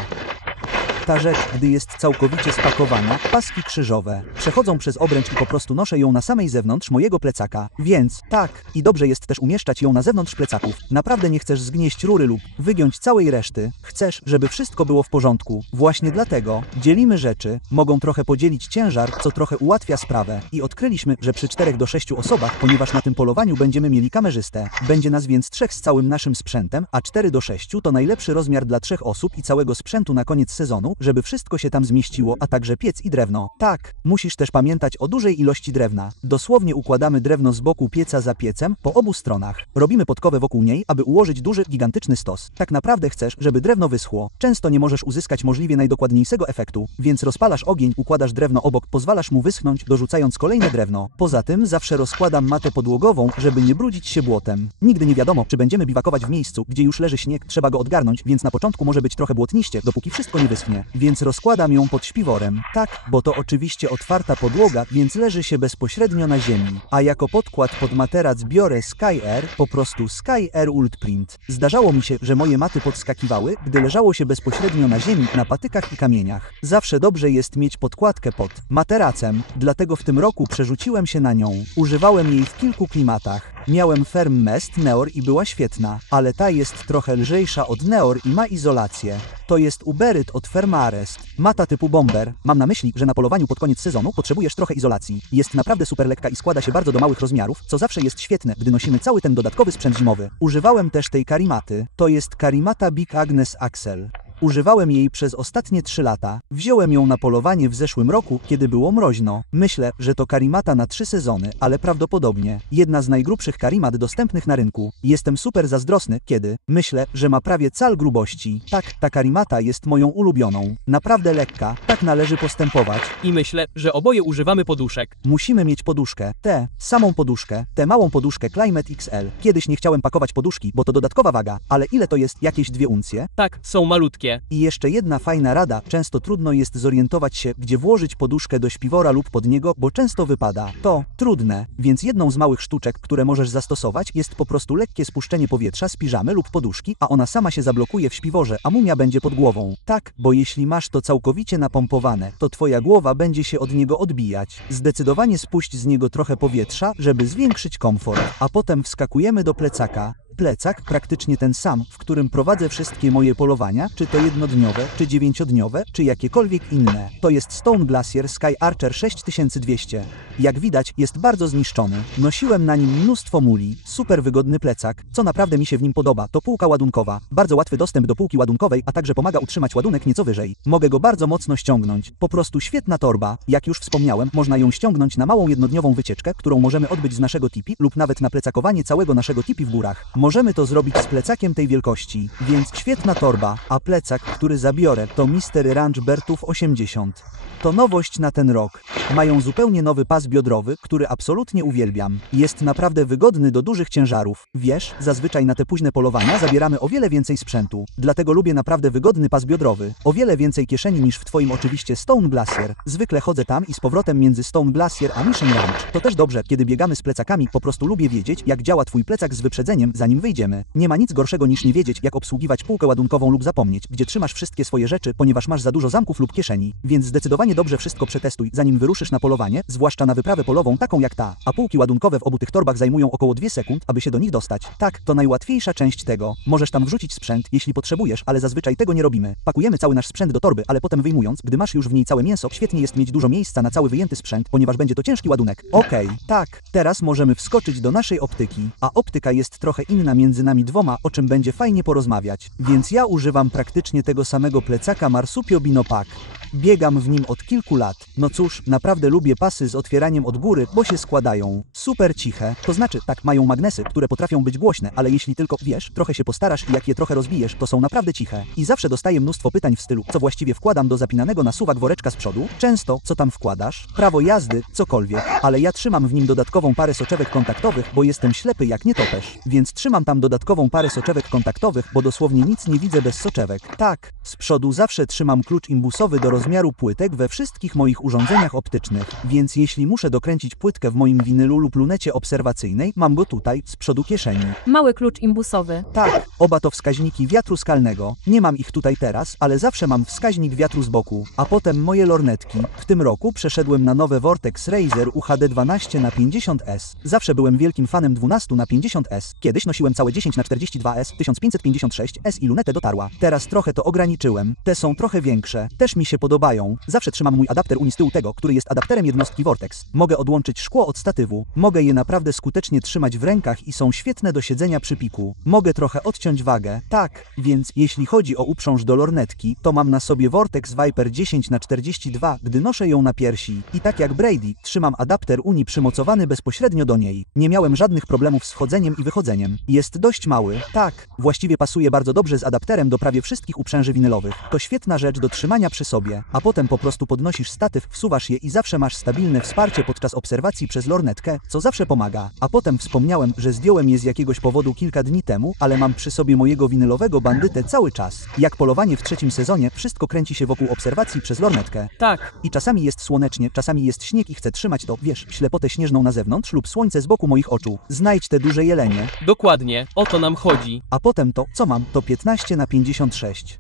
Ta rzecz, gdy jest całkowicie spakowana, paski krzyżowe przechodzą przez obręcz i po prostu noszę ją na samej zewnątrz mojego plecaka. Więc, tak, i dobrze jest też umieszczać ją na zewnątrz plecaków. Naprawdę nie chcesz zgnieść rury lub wygiąć całej reszty. Chcesz, żeby wszystko było w porządku. Właśnie dlatego dzielimy rzeczy, mogą trochę podzielić ciężar, co trochę ułatwia sprawę. I odkryliśmy, że przy 4 do 6 osobach, ponieważ na tym polowaniu będziemy mieli kamerzystę. Będzie nas więc 3 z całym naszym sprzętem, a 4 do 6 to najlepszy rozmiar dla 3 osób i całego sprzętu na koniec sezonu, żeby wszystko się tam zmieściło, a także piec i drewno. Tak, musisz też pamiętać o dużej ilości drewna. Dosłownie układamy drewno z boku pieca za piecem, po obu stronach. Robimy podkowę wokół niej, aby ułożyć duży, gigantyczny stos. Tak naprawdę chcesz, żeby drewno wyschło. Często nie możesz uzyskać możliwie najdokładniejszego efektu, więc rozpalasz ogień, układasz drewno obok, pozwalasz mu wyschnąć, dorzucając kolejne drewno. Poza tym zawsze rozkładam matę podłogową, żeby nie brudzić się błotem. Nigdy nie wiadomo, czy będziemy biwakować w miejscu, gdzie już leży śnieg, trzeba go odgarnąć, więc na początku może być trochę błotniście, dopóki wszystko nie wyschnie. Więc rozkładam ją pod śpiworem. Tak, bo to oczywiście otwarta podłoga, więc leży się bezpośrednio na ziemi. A jako podkład pod materac biorę Sky Air, po prostu Sky Air Ultprint. Zdarzało mi się, że moje maty podskakiwały, gdy leżało się bezpośrednio na ziemi, na patykach i kamieniach. Zawsze dobrze jest mieć podkładkę pod materacem, dlatego w tym roku przerzuciłem się na nią. Używałem jej w kilku klimatach. Miałem Firm Mest Neor i była świetna, ale ta jest trochę lżejsza od Neor i ma izolację. To jest Uberyt od Fermarest. Mata typu bomber. Mam na myśli, że na polowaniu pod koniec sezonu potrzebujesz trochę izolacji. Jest naprawdę super lekka i składa się bardzo do małych rozmiarów, co zawsze jest świetne, gdy nosimy cały ten dodatkowy sprzęt zimowy. Używałem też tej karimaty. To jest karimata Big Agnes Axel. Używałem jej przez ostatnie 3 lata. Wziąłem ją na polowanie w zeszłym roku, kiedy było mroźno. Myślę, że to karimata na 3 sezony, ale prawdopodobnie jedna z najgrubszych karimat dostępnych na rynku. Jestem super zazdrosny, kiedy myślę, że ma prawie cal grubości. Tak, ta karimata jest moją ulubioną. Naprawdę lekka, tak należy postępować. I myślę, że oboje używamy poduszek. Musimy mieć poduszkę. Samą poduszkę, tę małą poduszkę Climate XL. Kiedyś nie chciałem pakować poduszki, bo to dodatkowa waga, ale ile to jest? Jakieś 2 uncje? Tak, są malutkie. I jeszcze jedna fajna rada, często trudno jest zorientować się, gdzie włożyć poduszkę do śpiwora lub pod niego, bo często wypada. To trudne, więc jedną z małych sztuczek, które możesz zastosować, jest po prostu lekkie spuszczenie powietrza z piżamy lub poduszki, a ona sama się zablokuje w śpiworze, a mumia będzie pod głową. Tak, bo jeśli masz to całkowicie napompowane, to twoja głowa będzie się od niego odbijać. Zdecydowanie spuść z niego trochę powietrza, żeby zwiększyć komfort, a potem wskakujemy do plecaka. Plecak praktycznie ten sam, w którym prowadzę wszystkie moje polowania, czy to jednodniowe, czy 9-dniowe, czy jakiekolwiek inne. To jest Stone Glacier Sky Archer 6200. Jak widać, jest bardzo zniszczony. Nosiłem na nim mnóstwo muli. Super wygodny plecak. Co naprawdę mi się w nim podoba, to półka ładunkowa. Bardzo łatwy dostęp do półki ładunkowej, a także pomaga utrzymać ładunek nieco wyżej. Mogę go bardzo mocno ściągnąć. Po prostu świetna torba. Jak już wspomniałem, można ją ściągnąć na małą jednodniową wycieczkę, którą możemy odbyć z naszego tipi, lub nawet na plecakowanie całego naszego tipi w górach. Możemy to zrobić z plecakiem tej wielkości, więc świetna torba, a plecak, który zabiorę, to Mystery Ranch Bertów 80. To nowość na ten rok. Mają zupełnie nowy pas biodrowy, który absolutnie uwielbiam. Jest naprawdę wygodny do dużych ciężarów. Wiesz, zazwyczaj na te późne polowania zabieramy o wiele więcej sprzętu. Dlatego lubię naprawdę wygodny pas biodrowy. O wiele więcej kieszeni niż w twoim oczywiście Stone Glacier. Zwykle chodzę tam i z powrotem między Stone Glacier a Mission Ranch. To też dobrze, kiedy biegamy z plecakami, po prostu lubię wiedzieć, jak działa twój plecak z wyprzedzeniem, zanim wyjdziemy. Nie ma nic gorszego niż nie wiedzieć, jak obsługiwać półkę ładunkową lub zapomnieć, gdzie trzymasz wszystkie swoje rzeczy, ponieważ masz za dużo zamków lub kieszeni. Więc zdecydowanie dobrze wszystko przetestuj, zanim wyruszysz na polowanie, zwłaszcza na wyprawę polową taką jak ta. A półki ładunkowe w obu tych torbach zajmują około 2 sekund, aby się do nich dostać. Tak, to najłatwiejsza część tego. Możesz tam wrzucić sprzęt, jeśli potrzebujesz, ale zazwyczaj tego nie robimy. Pakujemy cały nasz sprzęt do torby, ale potem wyjmując, gdy masz już w niej całe mięso, świetnie jest mieć dużo miejsca na cały wyjęty sprzęt, ponieważ będzie to ciężki ładunek. Okej, tak, teraz możemy wskoczyć do naszej optyki. A optyka jest trochę inna między nami dwoma, o czym będzie fajnie porozmawiać. Więc ja używam praktycznie tego samego plecaka Marsupio Binopac. Biegam w nim od kilku lat. No cóż, naprawdę lubię pasy z otwieraniem od góry, bo się składają. Super ciche. To znaczy, tak, mają magnesy, które potrafią być głośne, ale jeśli tylko, wiesz, trochę się postarasz i jak je trochę rozbijesz, to są naprawdę ciche. I zawsze dostaję mnóstwo pytań w stylu, co właściwie wkładam do zapinanego na suwak woreczka z przodu? Często, co tam wkładasz? Prawo jazdy, cokolwiek. Ale ja trzymam w nim dodatkową parę soczewek kontaktowych, bo jestem ślepy jak nietoperz. Więc trzymam tam dodatkową parę soczewek kontaktowych, bo dosłownie nic nie widzę bez soczewek. Tak, z przodu zawsze trzymam klucz imbusowy do rozmiaru płytek we wszystkich moich urządzeniach optycznych, więc jeśli muszę dokręcić płytkę w moim winylu lub lunecie obserwacyjnej, mam go tutaj, z przodu kieszeni. Mały klucz imbusowy. Tak, oba to wskaźniki wiatru skalnego. Nie mam ich tutaj teraz, ale zawsze mam wskaźnik wiatru z boku. A potem moje lornetki. W tym roku przeszedłem na nowe Vortex Razer UHD 12x50S. Zawsze byłem wielkim fanem 12x50S. Kiedyś nosiłem całe 10x42S, 1556S i lunetę dotarła. Teraz trochę to ograniczyłem. Te są trochę większe. Też mi się podobają. Zawsze trzymam mój adapter Uni z tyłu tego, który jest adapterem jednostki Vortex. Mogę odłączyć szkło od statywu. Mogę je naprawdę skutecznie trzymać w rękach i są świetne do siedzenia przy piku. Mogę trochę odciąć wagę. Tak, więc jeśli chodzi o uprząż do lornetki, to mam na sobie Vortex Viper 10x42, gdy noszę ją na piersi. I tak jak Brady, trzymam adapter Uni przymocowany bezpośrednio do niej. Nie miałem żadnych problemów z wchodzeniem i wychodzeniem. Jest dość mały. Tak, właściwie pasuje bardzo dobrze z adapterem do prawie wszystkich uprzęży winylowych. To świetna rzecz do trzymania przy sobie. A potem po prostu podnosisz statyw, wsuwasz je i zawsze masz stabilne wsparcie podczas obserwacji przez lornetkę, co zawsze pomaga. A potem wspomniałem, że zdjąłem je z jakiegoś powodu kilka dni temu, ale mam przy sobie mojego winylowego bandytę cały czas. Jak polowanie w 3. sezonie, wszystko kręci się wokół obserwacji przez lornetkę. Tak. I czasami jest słonecznie, czasami jest śnieg i chcę trzymać to, wiesz, ślepotę śnieżną na zewnątrz lub słońce z boku moich oczu. Znajdź te duże jelenie. Dokładnie, o to nam chodzi. A potem to, co mam, to 15x56.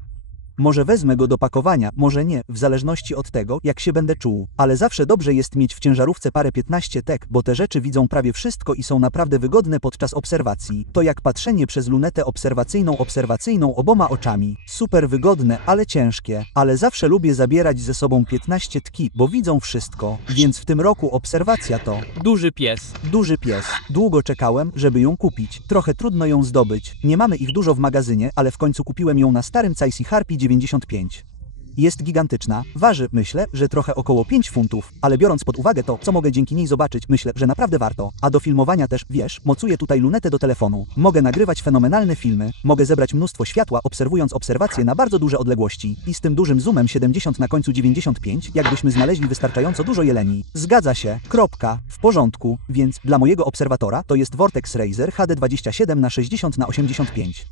Może wezmę go do pakowania, może nie, w zależności od tego, jak się będę czuł. Ale zawsze dobrze jest mieć w ciężarówce parę 15 tek, bo te rzeczy widzą prawie wszystko i są naprawdę wygodne podczas obserwacji. To jak patrzenie przez lunetę obserwacyjną oboma oczami. Super wygodne, ale ciężkie. Ale zawsze lubię zabierać ze sobą 15 tki, bo widzą wszystko. Więc w tym roku obserwacja to Duży pies. duży pies. Długo czekałem, żeby ją kupić. Trochę trudno ją zdobyć. Nie mamy ich dużo w magazynie, ale w końcu kupiłem ją na starym Caisi Harpy 95. Jest gigantyczna, waży, myślę, że trochę około 5 funtów, ale biorąc pod uwagę to, co mogę dzięki niej zobaczyć, myślę, że naprawdę warto. A do filmowania też, wiesz, mocuję tutaj lunetę do telefonu. Mogę nagrywać fenomenalne filmy, mogę zebrać mnóstwo światła, obserwując obserwacje na bardzo duże odległości. I z tym dużym zoomem 70 na końcu 95, jakbyśmy znaleźli wystarczająco dużo jeleni. Zgadza się, kropka, w porządku, więc dla mojego obserwatora to jest Vortex Razer HD 27 na 60 na 85.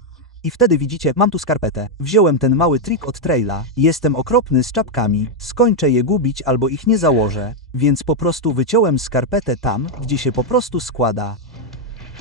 I wtedy widzicie, mam tu skarpetę. Wziąłem ten mały trik od Traila. Jestem okropny z czapkami. Skończę je gubić albo ich nie założę. Więc po prostu wyciąłem skarpetę tam, gdzie się po prostu składa.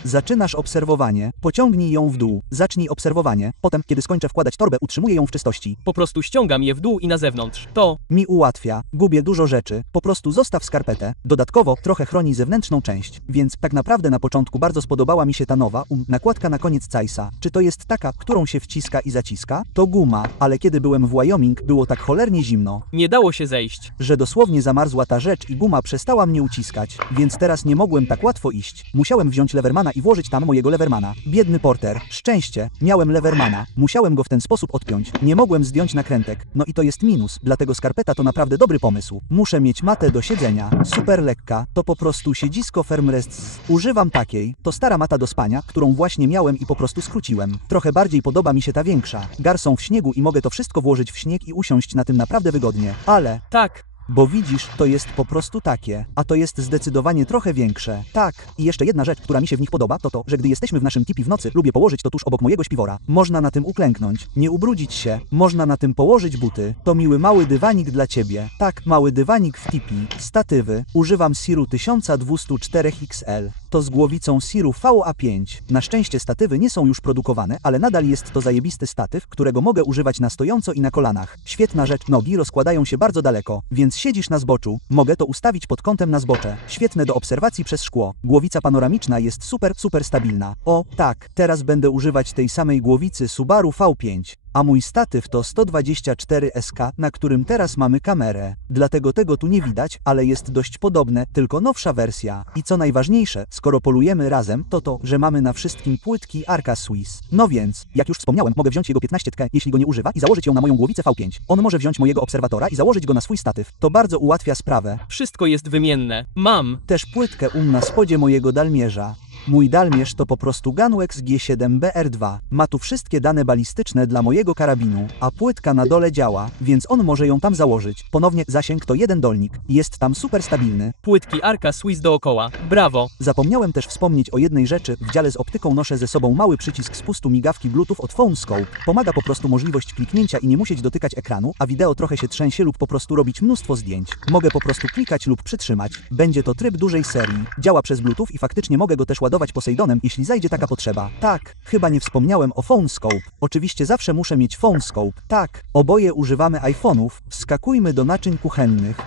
Zaczynasz obserwowanie, pociągnij ją w dół, zacznij obserwowanie, potem, kiedy skończę wkładać torbę, utrzymuję ją w czystości. Po prostu ściągam je w dół i na zewnątrz. To Mi ułatwia, gubię dużo rzeczy, po prostu zostaw skarpetę. Dodatkowo trochę chroni zewnętrzną część, więc tak naprawdę na początku bardzo spodobała mi się ta nowa nakładka na koniec Caisa. Czy to jest taka, którą się wciska i zaciska? To guma, ale kiedy byłem w Wyoming, było tak cholernie zimno, nie dało się zejść. że dosłownie zamarzła ta rzecz i guma przestała mnie uciskać, więc teraz nie mogłem tak łatwo iść. Musiałem wziąć Levermana i włożyć tam mojego Levermana. Biedny Porter. Szczęście, miałem Levermana. Musiałem go w ten sposób odpiąć. Nie mogłem zdjąć nakrętek. No i to jest minus, dlatego skarpeta to naprawdę dobry pomysł. Muszę mieć matę do siedzenia. Super lekka, to po prostu siedzisko Firmrests. Używam takiej. To stara mata do spania, którą właśnie miałem i po prostu skróciłem. Trochę bardziej podoba mi się ta większa. Garsą w śniegu i mogę to wszystko włożyć w śnieg i usiąść na tym naprawdę wygodnie. Ale Tak. bo widzisz, to jest po prostu takie, a to jest zdecydowanie trochę większe. Tak, i jeszcze jedna rzecz, która mi się w nich podoba, to to, że gdy jesteśmy w naszym tipi w nocy, lubię położyć to tuż obok mojego śpiwora. Można na tym uklęknąć, nie ubrudzić się, można na tym położyć buty. To miły mały dywanik dla ciebie. Tak, mały dywanik w tipi. Statywy. Używam Siru 1204 XL. To z głowicą Siru VA5. Na szczęście statywy nie są już produkowane, ale nadal jest to zajebisty statyw, którego mogę używać na stojąco i na kolanach. Świetna rzecz, nogi rozkładają się bardzo daleko, więc siedzisz na zboczu, mogę to ustawić pod kątem na zbocze. Świetne do obserwacji przez szkło. Głowica panoramiczna jest super stabilna. O, tak, teraz będę używać tej samej głowicy Subaru V5. A mój statyw to 124 SK, na którym teraz mamy kamerę. Dlatego tego tu nie widać, ale jest dość podobne, tylko nowsza wersja. I co najważniejsze, skoro polujemy razem, to to, że mamy na wszystkim płytki Arca Swiss. No więc, jak już wspomniałem, mogę wziąć jego 15 tkę, jeśli go nie używa, i założyć ją na moją głowicę V5. On może wziąć mojego obserwatora i założyć go na swój statyw. To bardzo ułatwia sprawę. Wszystko jest wymienne. Mam. Też płytkę na spodzie mojego dalmierza. Mój dalmierz to po prostu Gunwex G7BR2. Ma tu wszystkie dane balistyczne dla mojego karabinu, a płytka na dole działa, więc on może ją tam założyć. Ponownie zasięg to jeden dolnik. Jest tam super stabilny. Płytki Arca Swiss dookoła. Brawo. Zapomniałem też wspomnieć o jednej rzeczy. W dziale z optyką noszę ze sobą mały przycisk spustu migawki Bluetooth od PhoneScope. Pomaga po prostu możliwość kliknięcia i nie musieć dotykać ekranu, a wideo trochę się trzęsie lub po prostu robić mnóstwo zdjęć. Mogę po prostu klikać lub przytrzymać. Będzie to tryb dużej serii. Działa przez Bluetooth i faktycznie mogę go też ładować Poseidonem, jeśli zajdzie taka potrzeba. Tak, chyba nie wspomniałem o PhoneScope. Oczywiście zawsze muszę mieć PhoneScope. Tak, oboje używamy iPhone'ów. Skakujmy do naczyń kuchennych.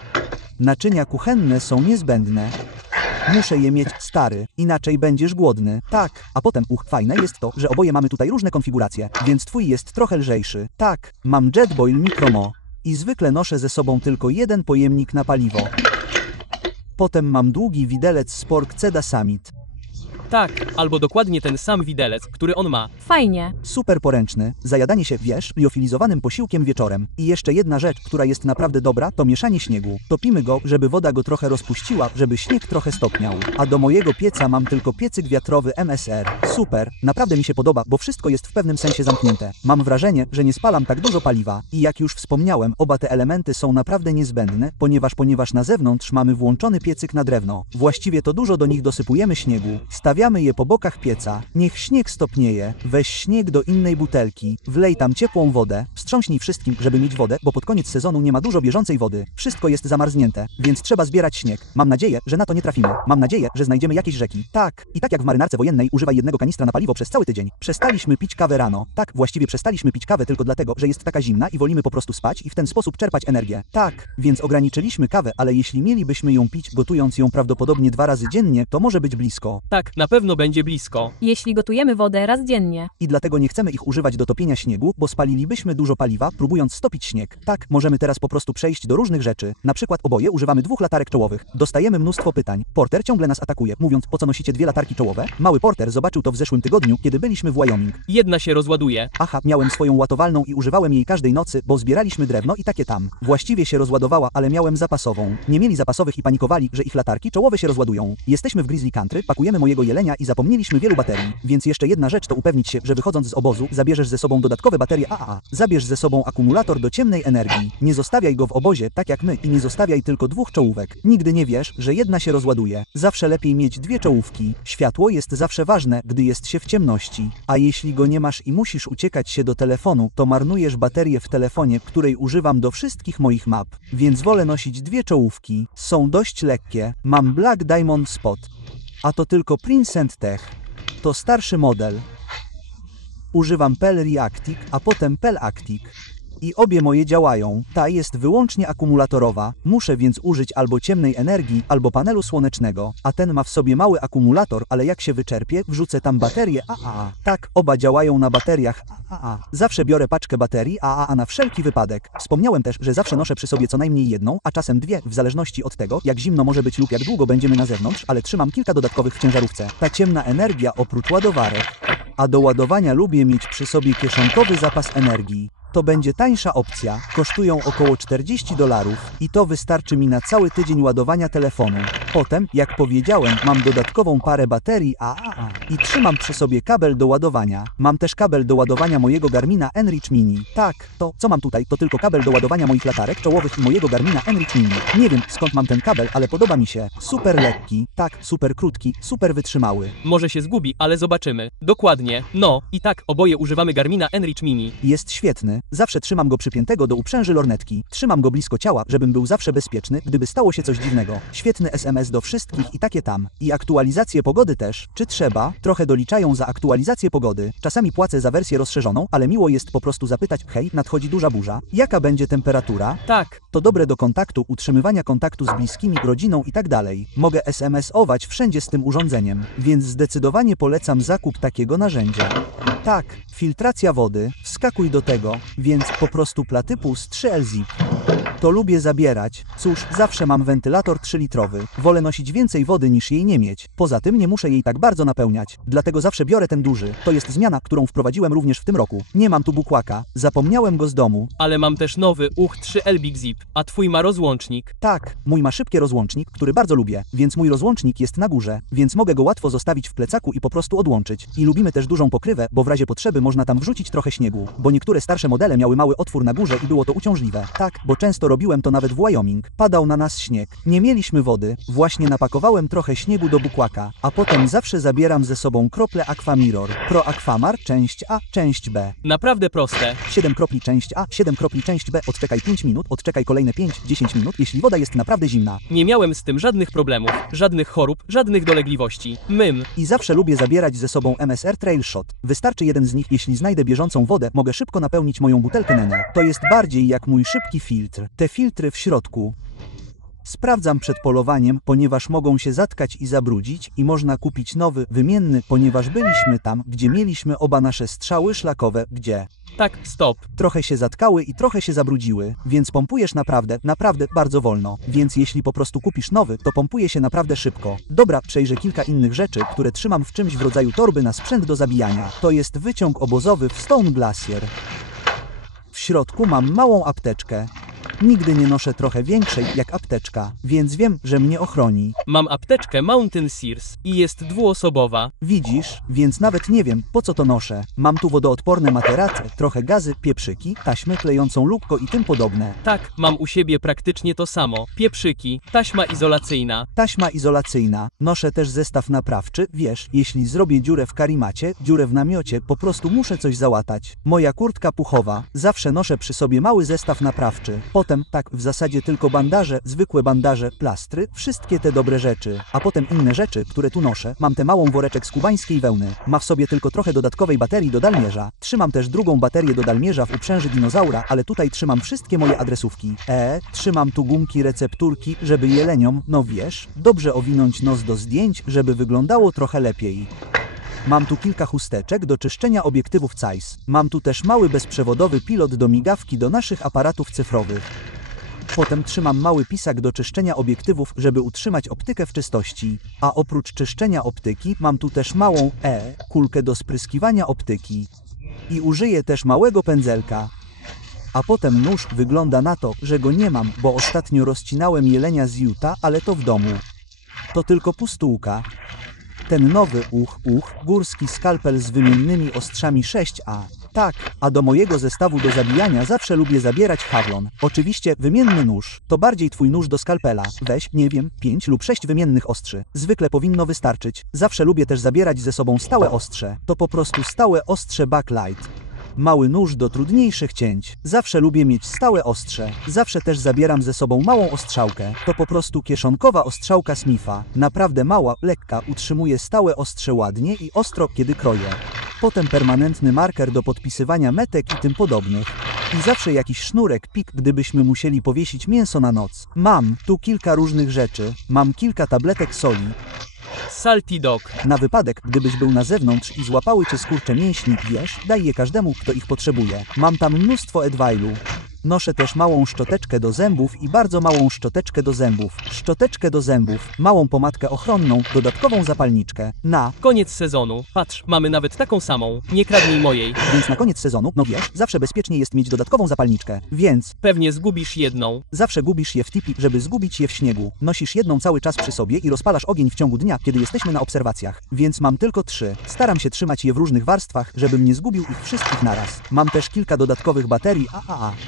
Naczynia kuchenne są niezbędne. Muszę je mieć, stary, inaczej będziesz głodny. Tak, a potem, fajne jest to, że oboje mamy tutaj różne konfiguracje, więc twój jest trochę lżejszy. Tak, mam Jetboil Micromo. I zwykle noszę ze sobą tylko jeden pojemnik na paliwo. Potem mam długi widelec Spork Ceda Summit. Tak, albo dokładnie ten sam widelec, który on ma. Fajnie. Super poręczny, zajadanie się, wiesz, liofilizowanym posiłkiem wieczorem. I jeszcze jedna rzecz, która jest naprawdę dobra, to mieszanie śniegu. Topimy go, żeby woda go trochę rozpuściła, żeby śnieg trochę stopniał. A do mojego pieca mam tylko piecyk wiatrowy MSR. Super, naprawdę mi się podoba, bo wszystko jest w pewnym sensie zamknięte. Mam wrażenie, że nie spalam tak dużo paliwa. I jak już wspomniałem, oba te elementy są naprawdę niezbędne, ponieważ na zewnątrz mamy włączony piecyk na drewno. Właściwie to dużo do nich dosypujemy śniegu. Stawiamy Stawiamy je po bokach pieca. Niech śnieg stopnieje. Weź śnieg do innej butelki. Wlej tam ciepłą wodę. Wstrząśnij wszystkim, żeby mieć wodę, bo pod koniec sezonu nie ma dużo bieżącej wody. Wszystko jest zamarznięte, więc trzeba zbierać śnieg. Mam nadzieję, że na to nie trafimy. Mam nadzieję, że znajdziemy jakieś rzeki. Tak. I tak jak w marynarce wojennej używaj jednego kanistra na paliwo przez cały tydzień. Przestaliśmy pić kawę rano. Tak, właściwie przestaliśmy pić kawę tylko dlatego, że jest taka zimna i wolimy po prostu spać i w ten sposób czerpać energię. Tak, więc ograniczyliśmy kawę, ale jeśli mielibyśmy ją pić, gotując ją prawdopodobnie 2 razy dziennie, to może być blisko. Tak, na pewno będzie blisko. Jeśli gotujemy wodę raz dziennie. I dlatego nie chcemy ich używać do topienia śniegu, bo spalilibyśmy dużo paliwa, próbując stopić śnieg. Tak, możemy teraz po prostu przejść do różnych rzeczy. Na przykład oboje używamy 2 latarek czołowych. Dostajemy mnóstwo pytań. Porter ciągle nas atakuje, mówiąc, po co nosicie 2 latarki czołowe? Mały Porter zobaczył to w zeszłym tygodniu, kiedy byliśmy w Wyoming. Jedna się rozładuje. Aha, miałem swoją łatowalną i używałem jej każdej nocy, bo zbieraliśmy drewno i takie tam. Właściwie się rozładowała, ale miałem zapasową. Nie mieli zapasowych i panikowali, że ich latarki czołowe się rozładują. Jesteśmy w Grizzly Country, pakujemy mojego jelenia i zapomnieliśmy wielu baterii. Więc jeszcze jedna rzecz to upewnić się, że wychodząc z obozu, zabierzesz ze sobą dodatkowe baterie AAA. Zabierz ze sobą akumulator do ciemnej energii. Nie zostawiaj go w obozie, tak jak my, i nie zostawiaj tylko 2 czołówek. Nigdy nie wiesz, że jedna się rozładuje. Zawsze lepiej mieć 2 czołówki. Światło jest zawsze ważne, gdy jest się w ciemności. A jeśli go nie masz i musisz uciekać się do telefonu, to marnujesz baterię w telefonie, której używam do wszystkich moich map. Więc wolę nosić 2 czołówki. Są dość lekkie. Mam Black Diamond Spot. A to tylko Prince & Tech. To starszy model. Używam Pel Reactic, a potem Pel Actic. I obie moje działają. Ta jest wyłącznie akumulatorowa, muszę więc użyć albo ciemnej energii, albo panelu słonecznego, a ten ma w sobie mały akumulator, ale jak się wyczerpie, wrzucę tam baterię AAA. Tak, oba działają na bateriach AAA. Zawsze biorę paczkę baterii AAA na wszelki wypadek. Wspomniałem też, że zawsze noszę przy sobie co najmniej jedną, a czasem 2, w zależności od tego, jak zimno może być lub jak długo będziemy na zewnątrz, ale trzymam kilka dodatkowych w ciężarówce. Ta ciemna energia oprócz ładowarek. A do ładowania lubię mieć przy sobie kieszonkowy zapas energii. To będzie tańsza opcja, kosztują około $40 i to wystarczy mi na cały tydzień ładowania telefonu. Potem, jak powiedziałem, mam dodatkową parę baterii AAA i trzymam przy sobie kabel do ładowania. Mam też kabel do ładowania mojego Garmina Enrich Mini. Tak, to, co mam tutaj, to tylko kabel do ładowania moich latarek czołowych i mojego Garmina Enrich Mini. Nie wiem, skąd mam ten kabel, ale podoba mi się. Super lekki, tak, super krótki, super wytrzymały. Może się zgubi, ale zobaczymy. Dokładnie. No, i tak, oboje używamy Garmina Enrich Mini. Jest świetny. Zawsze trzymam go przypiętego do uprzęży lornetki. Trzymam go blisko ciała, żebym był zawsze bezpieczny, gdyby stało się coś dziwnego. Świetny SMS do wszystkich i takie tam. I aktualizacje pogody też. Czy trzeba? Trochę doliczają za aktualizację pogody. Czasami płacę za wersję rozszerzoną, ale miło jest po prostu zapytać, hej, nadchodzi duża burza. Jaka będzie temperatura? Tak. To dobre do kontaktu, utrzymywania kontaktu z bliskimi, rodziną i tak dalej. Mogę SMS-ować wszędzie z tym urządzeniem, więc zdecydowanie polecam zakup takiego narzędzia. Tak, filtracja wody, wskakuj do tego, więc po prostu Platypus 3L Zip. To lubię zabierać. Cóż, zawsze mam wentylator 3-litrowy. Wolę nosić więcej wody niż jej nie mieć. Poza tym nie muszę jej tak bardzo napełniać. Dlatego zawsze biorę ten duży. To jest zmiana, którą wprowadziłem również w tym roku. Nie mam tu bukłaka. Zapomniałem go z domu. Ale mam też nowy UCH 3L Big Zip, a twój ma rozłącznik. Tak, mój ma szybki rozłącznik, który bardzo lubię, więc mój rozłącznik jest na górze, więc mogę go łatwo zostawić w plecaku i po prostu odłączyć. I lubimy też dużą pokrywę, bo w razie potrzeby można tam wrzucić trochę śniegu, bo niektóre starsze modele miały mały otwór na górze i było to uciążliwe. Tak, bo często robiłem to nawet w Wyoming. Padał na nas śnieg. Nie mieliśmy wody. Właśnie napakowałem trochę śniegu do bukłaka, a potem zawsze zabieram ze sobą krople Aquamirror. Pro Aquamar, część A, część B. Naprawdę proste. 7 kropli część A, 7 kropli część B, odczekaj 5 minut, odczekaj kolejne 5-10 minut, jeśli woda jest naprawdę zimna. Nie miałem z tym żadnych problemów, żadnych chorób, żadnych dolegliwości. I zawsze lubię zabierać ze sobą MSR Trail Shot. Wystarczy jeden z nich, jeśli znajdę bieżącą wodę, mogę szybko napełnić moją butelkę Nene. To jest bardziej jak mój szybki filtr. Te filtry w środku sprawdzam przed polowaniem, ponieważ mogą się zatkać i zabrudzić i można kupić nowy, wymienny, ponieważ byliśmy tam, gdzie mieliśmy oba nasze strzały szlakowe, gdzie Tak, stop. trochę się zatkały i trochę się zabrudziły, więc pompujesz naprawdę bardzo wolno. Więc jeśli po prostu kupisz nowy, to pompuje się naprawdę szybko. Dobra, przejrzę kilka innych rzeczy, które trzymam w czymś w rodzaju torby na sprzęt do zabijania. To jest wyciąg obozowy w Stone Glacier. W środku mam małą apteczkę. Nigdy nie noszę trochę większej jak apteczka, więc wiem, że mnie ochroni. Mam apteczkę Mountain Sears i jest dwuosobowa. Widzisz, więc nawet nie wiem, po co to noszę. Mam tu wodoodporne materace, trochę gazy, pieprzyki, taśmę klejącą lubko i tym podobne. Tak, mam u siebie praktycznie to samo. Pieprzyki, taśma izolacyjna. Taśma izolacyjna. Noszę też zestaw naprawczy, wiesz, jeśli zrobię dziurę w karimacie, dziurę w namiocie, po prostu muszę coś załatać. Moja kurtka puchowa. Zawsze noszę przy sobie mały zestaw naprawczy. Potem, tak, w zasadzie tylko bandaże, zwykłe bandaże, plastry, wszystkie te dobre rzeczy. A potem inne rzeczy, które tu noszę. Mam tę małą woreczek z kubańskiej wełny. Ma w sobie tylko trochę dodatkowej baterii do dalmierza. Trzymam też drugą baterię do dalmierza w uprzęży dinozaura, ale tutaj trzymam wszystkie moje adresówki. Trzymam tu gumki, recepturki, żeby jeleniom, no wiesz, dobrze owinąć nos do zdjęć, żeby wyglądało trochę lepiej. Mam tu kilka chusteczek do czyszczenia obiektywów Zeiss. Mam tu też mały bezprzewodowy pilot do migawki do naszych aparatów cyfrowych. Potem trzymam mały pisak do czyszczenia obiektywów, żeby utrzymać optykę w czystości. A oprócz czyszczenia optyki mam tu też małą kulkę do spryskiwania optyki. I użyję też małego pędzelka. A potem nóż. Wygląda na to, że go nie mam, bo ostatnio rozcinałem jelenia z Utah, ale to w domu. To tylko pustułka. Ten nowy górski skalpel z wymiennymi ostrzami 6A. Tak, a do mojego zestawu do zabijania zawsze lubię zabierać Havlon. Oczywiście wymienny nóż. To bardziej twój nóż do skalpela. Weź, nie wiem, 5 lub 6 wymiennych ostrzy. Zwykle powinno wystarczyć. Zawsze lubię też zabierać ze sobą stałe ostrze. To po prostu stałe ostrze backlight. Mały nóż do trudniejszych cięć. Zawsze lubię mieć stałe ostrze. Zawsze też zabieram ze sobą małą ostrzałkę. To po prostu kieszonkowa ostrzałka Smitha. Naprawdę mała, lekka, utrzymuje stałe ostrze ładnie i ostro, kiedy kroję. Potem permanentny marker do podpisywania metek i tym podobnych. I zawsze jakiś sznurek, pik, gdybyśmy musieli powiesić mięso na noc. Mam tu kilka różnych rzeczy. Mam kilka tabletek soli. Salty Dog. Na wypadek, gdybyś był na zewnątrz i złapały cię skurcze mięśni, wiesz, daj je każdemu, kto ich potrzebuje. Mam tam mnóstwo Edwilu. Noszę też małą szczoteczkę do zębów i bardzo małą szczoteczkę do zębów. Szczoteczkę do zębów, małą pomadkę ochronną, dodatkową zapalniczkę. Koniec sezonu. Patrz, mamy nawet taką samą. Nie kradnij mojej. Więc na koniec sezonu, no wiesz, zawsze bezpiecznie jest mieć dodatkową zapalniczkę. Więc Pewnie zgubisz jedną. zawsze gubisz je w tipi, żeby zgubić je w śniegu. Nosisz jedną cały czas przy sobie i rozpalasz ogień w ciągu dnia, kiedy jesteśmy na obserwacjach. Więc mam tylko 3. Staram się trzymać je w różnych warstwach, żebym nie zgubił ich wszystkich naraz. Mam też kilka dodatkowych baterii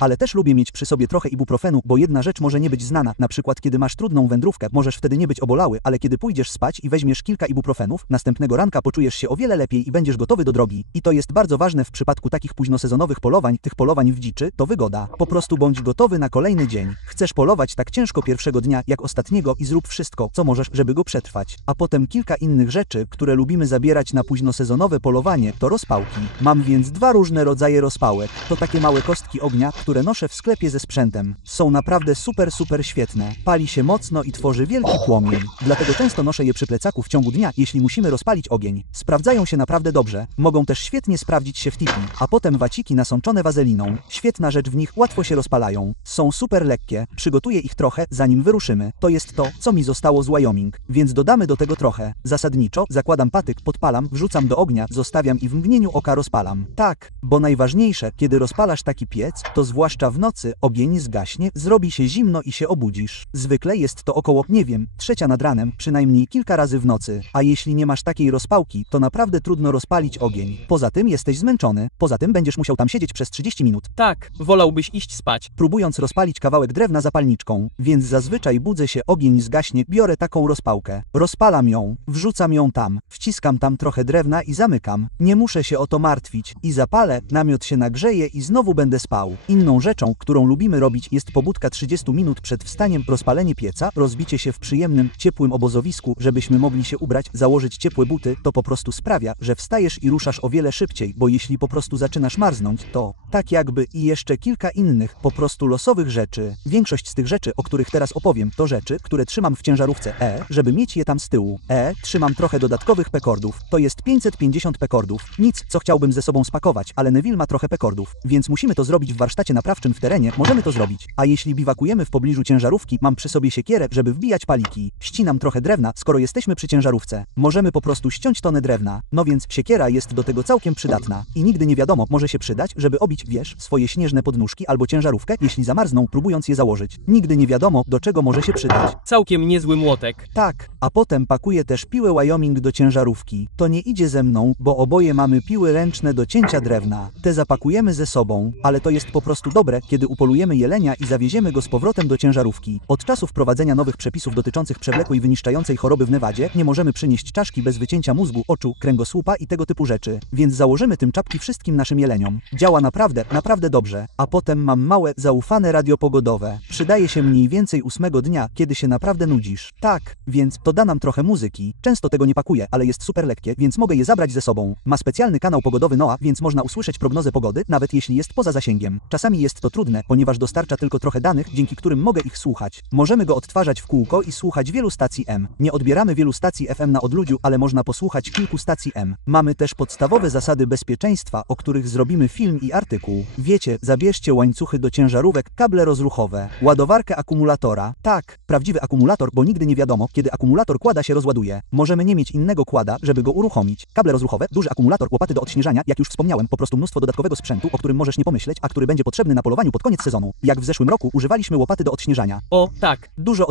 ale też lubię mieć przy sobie trochę ibuprofenu, bo jedna rzecz może nie być znana. Na przykład kiedy masz trudną wędrówkę, możesz wtedy nie być obolały, ale kiedy pójdziesz spać i weźmiesz kilka ibuprofenów, następnego ranka poczujesz się o wiele lepiej i będziesz gotowy do drogi. I to jest bardzo ważne w przypadku takich późnosezonowych polowań, tych polowań w dziczy, to wygoda. Po prostu bądź gotowy na kolejny dzień. Chcesz polować tak ciężko pierwszego dnia, jak ostatniego i zrób wszystko, co możesz, żeby go przetrwać. A potem kilka innych rzeczy, które lubimy zabierać na późnosezonowe polowanie, to rozpałki. Mam więc 2 różne rodzaje rozpałek. To takie małe kostki ognia, które noszę w sklepie ze sprzętem. Są naprawdę super świetne. Pali się mocno i tworzy wielki płomień. Dlatego często noszę je przy plecaku w ciągu dnia, jeśli musimy rozpalić ogień. Sprawdzają się naprawdę dobrze. Mogą też świetnie sprawdzić się w tipi. A potem waciki nasączone wazeliną. Świetna rzecz w nich, łatwo się rozpalają. Są super lekkie. Przygotuję ich trochę, zanim wyruszymy. To jest to, co mi zostało z Wyoming. Więc dodamy do tego trochę. Zasadniczo zakładam patyk, podpalam, wrzucam do ognia, zostawiam i w mgnieniu oka rozpalam. Tak, bo najważniejsze, kiedy rozpalasz taki piec, to zwłaszcza w nocy, ogień zgaśnie, zrobi się zimno i się obudzisz. Zwykle jest to około, nie wiem, 3 nad ranem, przynajmniej kilka razy w nocy. A jeśli nie masz takiej rozpałki, to naprawdę trudno rozpalić ogień. Poza tym jesteś zmęczony. Poza tym będziesz musiał tam siedzieć przez 30 minut. Tak, wolałbyś iść spać. Próbując rozpalić kawałek drewna zapalniczką. Więc zazwyczaj budzę się, ogień zgaśnie, biorę taką rozpałkę. Rozpalam ją, wrzucam ją tam, wciskam tam trochę drewna i zamykam. Nie muszę się o to martwić. I zapalę, namiot się nagrzeje i znowu będę spał. Inną rzeczą, którą lubimy robić, jest pobudka 30 minut przed wstaniem, rozpalenie pieca, rozbicie się w przyjemnym, ciepłym obozowisku, żebyśmy mogli się ubrać, założyć ciepłe buty, to po prostu sprawia, że wstajesz i ruszasz o wiele szybciej, bo jeśli po prostu zaczynasz marznąć, to tak jakby i jeszcze kilka innych, po prostu losowych rzeczy. Większość z tych rzeczy, o których teraz opowiem, to rzeczy, które trzymam w ciężarówce żeby mieć je tam z tyłu. Trzymam trochę dodatkowych pekordów, to jest 550 pekordów. Nic, co chciałbym ze sobą spakować, ale Neville ma trochę pekordów, więc musimy to zrobić w warsztacie naprawczy ostrzegawczym w terenie, możemy to zrobić. A jeśli biwakujemy w pobliżu ciężarówki, mam przy sobie siekierę, żeby wbijać paliki. Ścinam trochę drewna, skoro jesteśmy przy ciężarówce. Możemy po prostu ściąć tonę drewna. No więc siekiera jest do tego całkiem przydatna. I nigdy nie wiadomo, może się przydać, żeby obić, wiesz, swoje śnieżne podnóżki albo ciężarówkę, jeśli zamarzną, próbując je założyć. Nigdy nie wiadomo, do czego może się przydać. Całkiem niezły młotek. Tak, a potem pakuję też piłę Wyoming do ciężarówki. To nie idzie ze mną, bo oboje mamy piły ręczne do cięcia drewna. Te zapakujemy ze sobą, ale to jest po prostu dobre, kiedy upolujemy jelenia i zawieziemy go z powrotem do ciężarówki. Od czasu wprowadzenia nowych przepisów dotyczących przewlekłej wyniszczającej choroby w Nevadzie nie możemy przynieść czaszki bez wycięcia mózgu, oczu, kręgosłupa i tego typu rzeczy, więc założymy tym czapki wszystkim naszym jeleniom. Działa naprawdę, naprawdę dobrze. A potem mam małe, zaufane radio pogodowe. Przydaje się mniej więcej 8 dnia, kiedy się naprawdę nudzisz. Tak, więc to da nam trochę muzyki. Często tego nie pakuję, ale jest super lekkie, więc mogę je zabrać ze sobą. Ma specjalny kanał pogodowy NOAA, więc można usłyszeć prognozę pogody, nawet jeśli jest poza zasięgiem. Czasami jest to trudne, ponieważ dostarcza tylko trochę danych, dzięki którym mogę ich słuchać. Możemy go odtwarzać w kółko i słuchać wielu stacji M. Nie odbieramy wielu stacji FM na odludziu, ale można posłuchać kilku stacji M. Mamy też podstawowe zasady bezpieczeństwa, o których zrobimy film i artykuł. Wiecie, zabierzcie łańcuchy do ciężarówek, kable rozruchowe, ładowarkę akumulatora. Tak, prawdziwy akumulator, bo nigdy nie wiadomo, kiedy akumulator kłada się rozładuje. Możemy nie mieć innego kłada, żeby go uruchomić. Kable rozruchowe, duży akumulator, łopaty do odśnieżania, jak już wspomniałem, po prostu mnóstwo dodatkowego sprzętu, o którym możesz nie pomyśleć, a który będzie potrzebny na polowaniu pod koniec sezonu. Jak w zeszłym roku używaliśmy łopaty do odśnieżania. O, tak. Dużo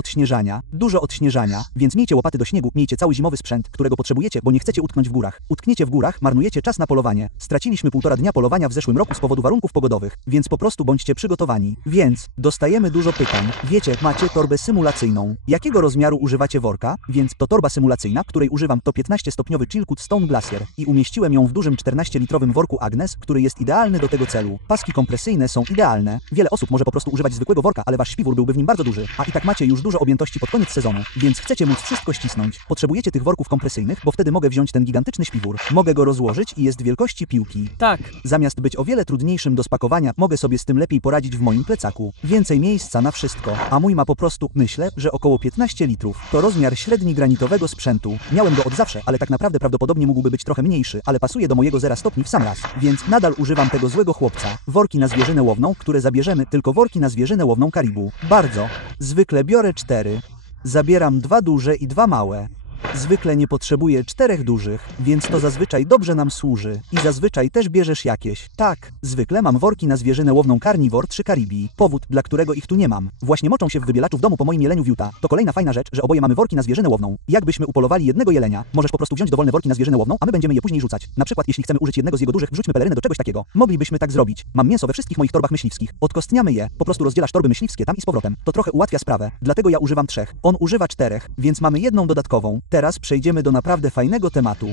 odśnieżania, więc miejcie łopaty do śniegu, miejcie cały zimowy sprzęt, którego potrzebujecie, bo nie chcecie utknąć w górach. Utkniecie w górach, marnujecie czas na polowanie. Straciliśmy 1,5 dnia polowania w zeszłym roku z powodu warunków pogodowych, więc po prostu bądźcie przygotowani. Więc dostajemy dużo pytań. Wiecie, macie torbę symulacyjną. Jakiego rozmiaru używacie worka? Więc to torba symulacyjna, której używam, to 15-stopniowy Chilcut Stone Glacier i umieściłem ją w dużym 14-litrowym worku Agnes, który jest idealny do tego celu. Paski kompresyjne są idealne. Wiele osób może po prostu używać zwykłego worka, ale wasz śpiwór byłby w nim bardzo duży, a i tak macie już dużo objętości pod koniec sezonu, więc chcecie móc wszystko ścisnąć. Potrzebujecie tych worków kompresyjnych, bo wtedy mogę wziąć ten gigantyczny śpiwór. Mogę go rozłożyć i jest wielkości piłki. Tak. Zamiast być o wiele trudniejszym do spakowania, mogę sobie z tym lepiej poradzić w moim plecaku. Więcej miejsca na wszystko, a mój ma po prostu, myślę, że około 15 litrów. To rozmiar średni granitowego sprzętu. Miałem go od zawsze, ale tak naprawdę prawdopodobnie mógłby być trochę mniejszy, ale pasuje do mojego 0 stopni w sam raz, więc nadal używam tego złego chłopca. Worki na zwierzynę łowną, które zabierzemy, tylko worki na zwierzynę łowną karibu. Bardzo. Zwykle biorę 4. Zabieram 2 duże i 2 małe. Zwykle nie potrzebuję 4 dużych, więc to zazwyczaj dobrze nam służy. I zazwyczaj też bierzesz jakieś. Tak, zwykle mam worki na zwierzynę łowną Carnivore 3 Caribii. Powód, dla którego ich tu nie mam. Właśnie moczą się w wybielaczu w domu po moim jeleniu w Utah. To kolejna fajna rzecz, że oboje mamy worki na zwierzynę łowną. Jakbyśmy upolowali jednego jelenia, możesz po prostu wziąć dowolne worki na zwierzynę łowną, a my będziemy je później rzucać. Na przykład jeśli chcemy użyć jednego z jego dużych, wrzućmy pelerynę do czegoś takiego. Moglibyśmy tak zrobić. Mam mięso we wszystkich moich torbach myśliwskich. Odkostniamy je, po prostu rozdzielasz torby myśliwskie tam i z powrotem. To trochę ułatwia sprawę. Dlatego ja używam 3. On używa 4, więc mamy jedną dodatkową. Teraz przejdziemy do naprawdę fajnego tematu.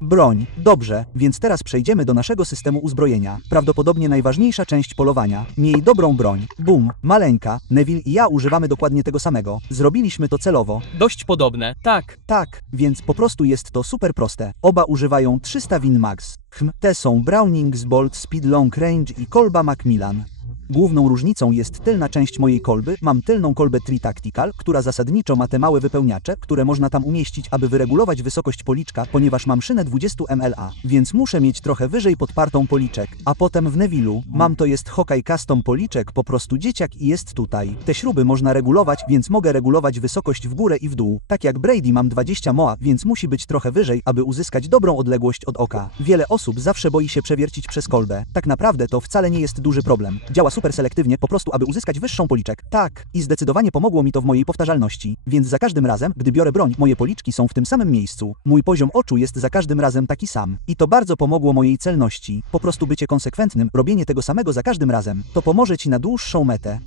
Broń. Dobrze, więc teraz przejdziemy do naszego systemu uzbrojenia. Prawdopodobnie najważniejsza część polowania. Miej dobrą broń. Bum, maleńka. Neville i ja używamy dokładnie tego samego. Zrobiliśmy to celowo. Dość podobne. Tak. Tak, więc po prostu jest to super proste. Oba używają 300 Win Max. Te są Brownings Bolt Speed Long Range i kolba Macmillan. Główną różnicą jest tylna część mojej kolby. Mam tylną kolbę Tri Tactical, która zasadniczo ma te małe wypełniacze, które można tam umieścić, aby wyregulować wysokość policzka, ponieważ mam szynę 20 mla, więc muszę mieć trochę wyżej podpartą policzek. A potem w Neville'u mam to jest Hawkeye Custom policzek, po prostu dzieciak i jest tutaj. Te śruby można regulować, więc mogę regulować wysokość w górę i w dół. Tak jak Brady mam 20 moa, więc musi być trochę wyżej, aby uzyskać dobrą odległość od oka. Wiele osób zawsze boi się przewiercić przez kolbę. Tak naprawdę to wcale nie jest duży problem. Działa super selektywnie, po prostu aby uzyskać wyższą policzek. Tak, i zdecydowanie pomogło mi to w mojej powtarzalności. Więc za każdym razem, gdy biorę broń, moje policzki są w tym samym miejscu. Mój poziom oczu jest za każdym razem taki sam. I to bardzo pomogło mojej celności. Po prostu bycie konsekwentnym, robienie tego samego za każdym razem. To pomoże ci na dłuższą metę.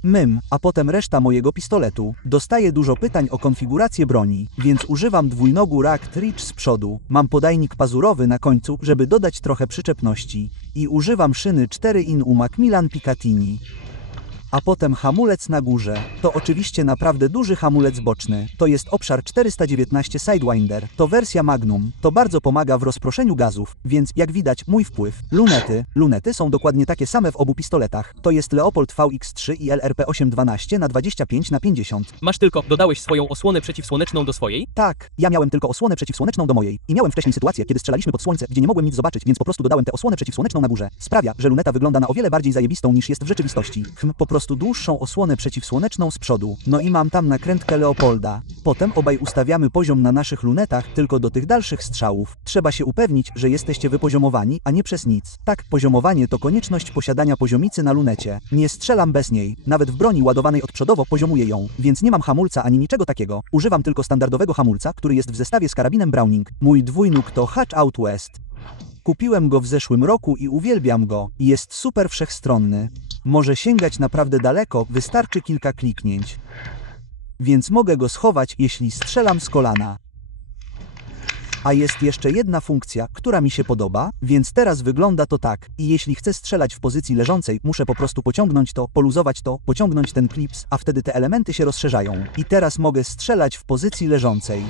A potem reszta mojego pistoletu. Dostaję dużo pytań o konfigurację broni, więc używam dwójnogu Racked Reach z przodu. Mam podajnik pazurowy na końcu, żeby dodać trochę przyczepności. I używam szyny 4 in u Macmillan Picatinny. A potem hamulec na górze. To oczywiście naprawdę duży hamulec boczny. To jest obszar 419 Sidewinder. To wersja Magnum. To bardzo pomaga w rozproszeniu gazów, więc jak widać mój wpływ. Lunety są dokładnie takie same w obu pistoletach. To jest Leopold VX3 i LRP 812 na 25x50. Masz tylko, dodałeś swoją osłonę przeciwsłoneczną do swojej? Tak, ja miałem tylko osłonę przeciwsłoneczną do mojej. I miałem wcześniej sytuację, kiedy strzelaliśmy pod słońce, gdzie nie mogłem nic zobaczyć, więc po prostu dodałem tę osłonę przeciwsłoneczną na górze. Sprawia, że luneta wygląda na o wiele bardziej zajebistą niż jest w rzeczywistości. Po prostu dłuższą osłonę przeciwsłoneczną z przodu. No i mam tam nakrętkę Leopolda. Potem obaj ustawiamy poziom na naszych lunetach tylko do tych dalszych strzałów. Trzeba się upewnić, że jesteście wypoziomowani, a nie przez nic. Tak, poziomowanie to konieczność posiadania poziomicy na lunecie. Nie strzelam bez niej. Nawet w broni ładowanej odprzodowo poziomuję ją, więc nie mam hamulca ani niczego takiego. Używam tylko standardowego hamulca, który jest w zestawie z karabinem Browning. Mój dwójnóg to Hatch Out West. Kupiłem go w zeszłym roku i uwielbiam go. Jest super wszechstronny. Może sięgać naprawdę daleko, wystarczy kilka kliknięć. Więc mogę go schować, jeśli strzelam z kolana. A jest jeszcze jedna funkcja, która mi się podoba, więc teraz wygląda to tak. I jeśli chcę strzelać w pozycji leżącej, muszę po prostu pociągnąć to, poluzować to, pociągnąć ten klips, a wtedy te elementy się rozszerzają. I teraz mogę strzelać w pozycji leżącej.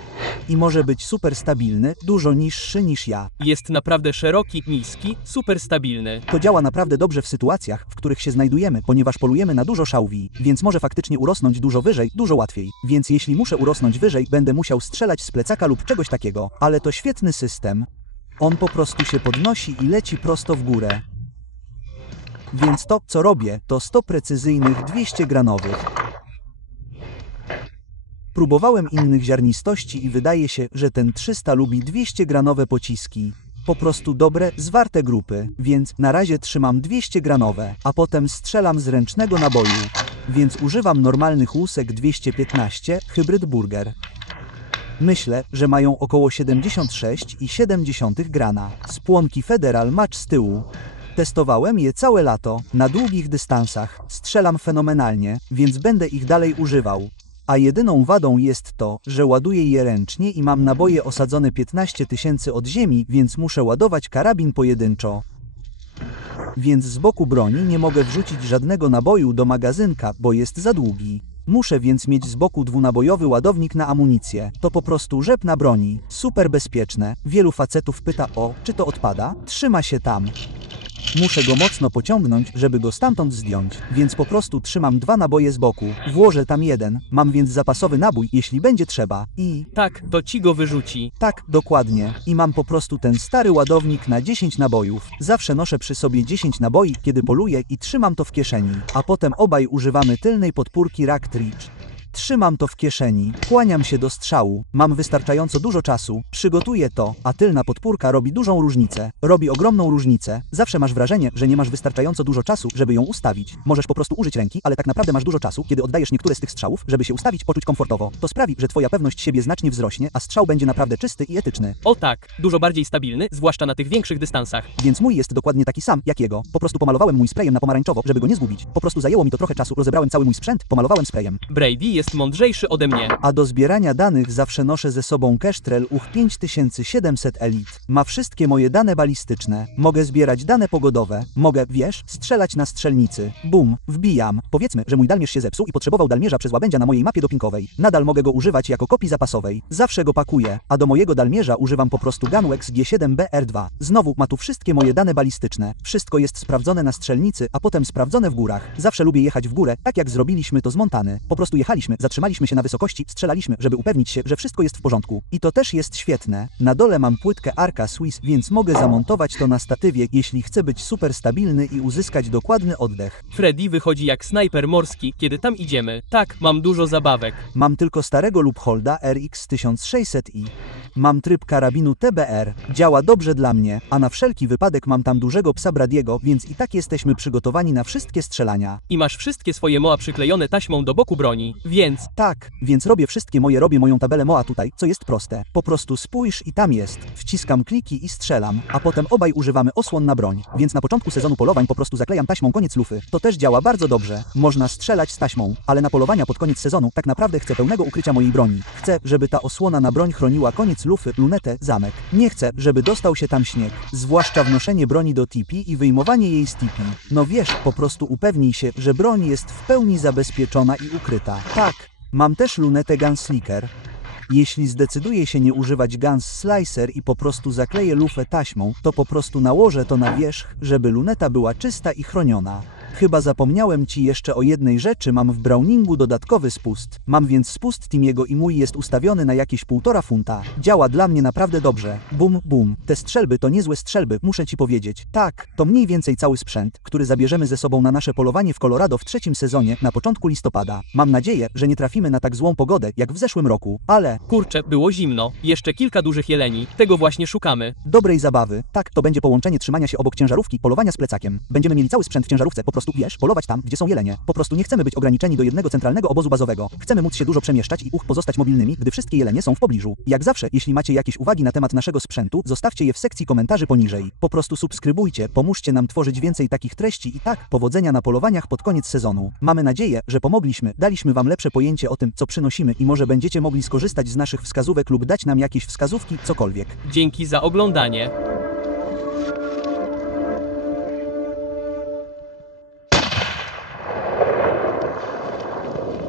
I może być super stabilny, dużo niższy niż ja. Jest naprawdę szeroki, niski, super stabilny. To działa naprawdę dobrze w sytuacjach, w których się znajdujemy, ponieważ polujemy na dużo szałwi, więc może faktycznie urosnąć dużo wyżej, dużo łatwiej. Więc jeśli muszę urosnąć wyżej, będę musiał strzelać z plecaka lub czegoś takiego. Ale to świetny system. On po prostu się podnosi i leci prosto w górę. Więc to, co robię, to 100 precyzyjnych 200-granowych. Próbowałem innych ziarnistości i wydaje się, że ten 300 lubi 200-granowe pociski. Po prostu dobre, zwarte grupy, więc na razie trzymam 200-granowe, a potem strzelam z ręcznego naboju. Więc używam normalnych łusek 215 Hybrid Burger. Myślę, że mają około 76,7 grana. Spłonki Federal Match z tyłu. Testowałem je całe lato, na długich dystansach. Strzelam fenomenalnie, więc będę ich dalej używał. A jedyną wadą jest to, że ładuję je ręcznie i mam naboje osadzone 15 000 od ziemi, więc muszę ładować karabin pojedynczo. Więc z boku broni nie mogę wrzucić żadnego naboju do magazynka, bo jest za długi. Muszę więc mieć z boku dwunabojowy ładownik na amunicję. To po prostu rzep na broni. Super bezpieczne. Wielu facetów pyta o, czy to odpada? Trzyma się tam. Muszę go mocno pociągnąć, żeby go stamtąd zdjąć, więc po prostu trzymam 2 naboje z boku. Włożę tam jeden, mam więc zapasowy nabój, jeśli będzie trzeba. I... Tak, to ci go wyrzuci. Tak, dokładnie. I mam po prostu ten stary ładownik na 10 nabojów. Zawsze noszę przy sobie 10 naboi, kiedy poluję i trzymam to w kieszeni. A potem obaj używamy tylnej podpórki Rackridge. Trzymam to w kieszeni, kłaniam się do strzału, mam wystarczająco dużo czasu, przygotuję to, a tylna podpórka robi dużą różnicę. Robi ogromną różnicę. Zawsze masz wrażenie, że nie masz wystarczająco dużo czasu, żeby ją ustawić. Możesz po prostu użyć ręki, ale tak naprawdę masz dużo czasu, kiedy oddajesz niektóre z tych strzałów, żeby się ustawić, poczuć komfortowo. To sprawi, że twoja pewność siebie znacznie wzrośnie, a strzał będzie naprawdę czysty i etyczny. O tak, dużo bardziej stabilny, zwłaszcza na tych większych dystansach. Więc mój jest dokładnie taki sam, jak jego. Po prostu pomalowałem mój sprayem na pomarańczowo, żeby go nie zgubić. Po prostu zajęło mi to trochę czasu, rozebrałem cały mój sprzęt, pomalowałem sprayem. Brady jest mądrzejszy ode mnie. A do zbierania danych zawsze noszę ze sobą Kestrel UH 5700 Elite. Ma wszystkie moje dane balistyczne. Mogę zbierać dane pogodowe. Mogę, wiesz, strzelać na strzelnicy. Bum, wbijam. Powiedzmy, że mój dalmierz się zepsuł i potrzebował dalmierza przez łabędzia na mojej mapie dopingowej. Nadal mogę go używać jako kopii zapasowej. Zawsze go pakuję. A do mojego dalmierza używam po prostu Gunwex G7BR2. Znowu ma tu wszystkie moje dane balistyczne. Wszystko jest sprawdzone na strzelnicy, a potem sprawdzone w górach. Zawsze lubię jechać w górę, tak jak zrobiliśmy to z Montany. Po prostu jechaliśmy, zatrzymaliśmy się na wysokości, strzelaliśmy, żeby upewnić się, że wszystko jest w porządku. I to też jest świetne. Na dole mam płytkę Arca Swiss, więc mogę zamontować to na statywie, jeśli chcę być super stabilny i uzyskać dokładny oddech. Freddy wychodzi jak snajper morski, kiedy tam idziemy. Tak, mam dużo zabawek. Mam tylko starego Loopholda RX 1600i. Mam tryb karabinu TBR. Działa dobrze dla mnie, a na wszelki wypadek mam tam dużego psa Bradiego, więc i tak jesteśmy przygotowani na wszystkie strzelania. I masz wszystkie swoje moa przyklejone taśmą do boku broni. Wiem. Więc robię moją tabelę MOA tutaj, co jest proste. Po prostu spójrz i tam jest. Wciskam kliki i strzelam, a potem obaj używamy osłon na broń. Więc na początku sezonu polowań po prostu zaklejam taśmą koniec lufy. To też działa bardzo dobrze. Można strzelać z taśmą, ale na polowania pod koniec sezonu tak naprawdę chcę pełnego ukrycia mojej broni. Chcę, żeby ta osłona na broń chroniła koniec lufy, lunetę, zamek. Nie chcę, żeby dostał się tam śnieg. Zwłaszcza wnoszenie broni do tipi i wyjmowanie jej z tipi. No wiesz, po prostu upewnij się, że broń jest w pełni zabezpieczona i ukryta. Tak, mam też lunetę Gunslinger. Jeśli zdecyduję się nie używać Guns Slicer i po prostu zakleję lufę taśmą, to po prostu nałożę to na wierzch, żeby luneta była czysta i chroniona. Chyba zapomniałem ci jeszcze o jednej rzeczy, mam w Browningu dodatkowy spust. Mam więc spust Timiego i mój jest ustawiony na jakieś 1,5 funta. Działa dla mnie naprawdę dobrze. Bum, bum. Te strzelby to niezłe strzelby, muszę ci powiedzieć. Tak, to mniej więcej cały sprzęt, który zabierzemy ze sobą na nasze polowanie w Colorado w 3. sezonie na początku listopada. Mam nadzieję, że nie trafimy na tak złą pogodę jak w zeszłym roku, ale... Kurczę, było zimno. Jeszcze kilka dużych jeleni. Tego właśnie szukamy. Dobrej zabawy. Tak, to będzie połączenie trzymania się obok ciężarówki, polowania z plecakiem. Będziemy mieli cały sprzęt w ciężarówce, po prostu wiesz, polować tam, gdzie są jelenie. Po prostu nie chcemy być ograniczeni do jednego centralnego obozu bazowego. Chcemy móc się dużo przemieszczać i pozostać mobilnymi, gdy wszystkie jelenie są w pobliżu. Jak zawsze, jeśli macie jakieś uwagi na temat naszego sprzętu, zostawcie je w sekcji komentarzy poniżej. Po prostu subskrybujcie, pomóżcie nam tworzyć więcej takich treści i tak, powodzenia na polowaniach pod koniec sezonu. Mamy nadzieję, że pomogliśmy, daliśmy wam lepsze pojęcie o tym, co przynosimy i może będziecie mogli skorzystać z naszych wskazówek lub dać nam jakieś wskazówki, cokolwiek. Dzięki za oglądanie.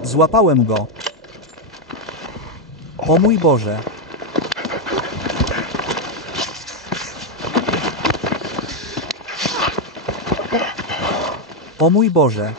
Złapałem go. O mój Boże. O mój Boże.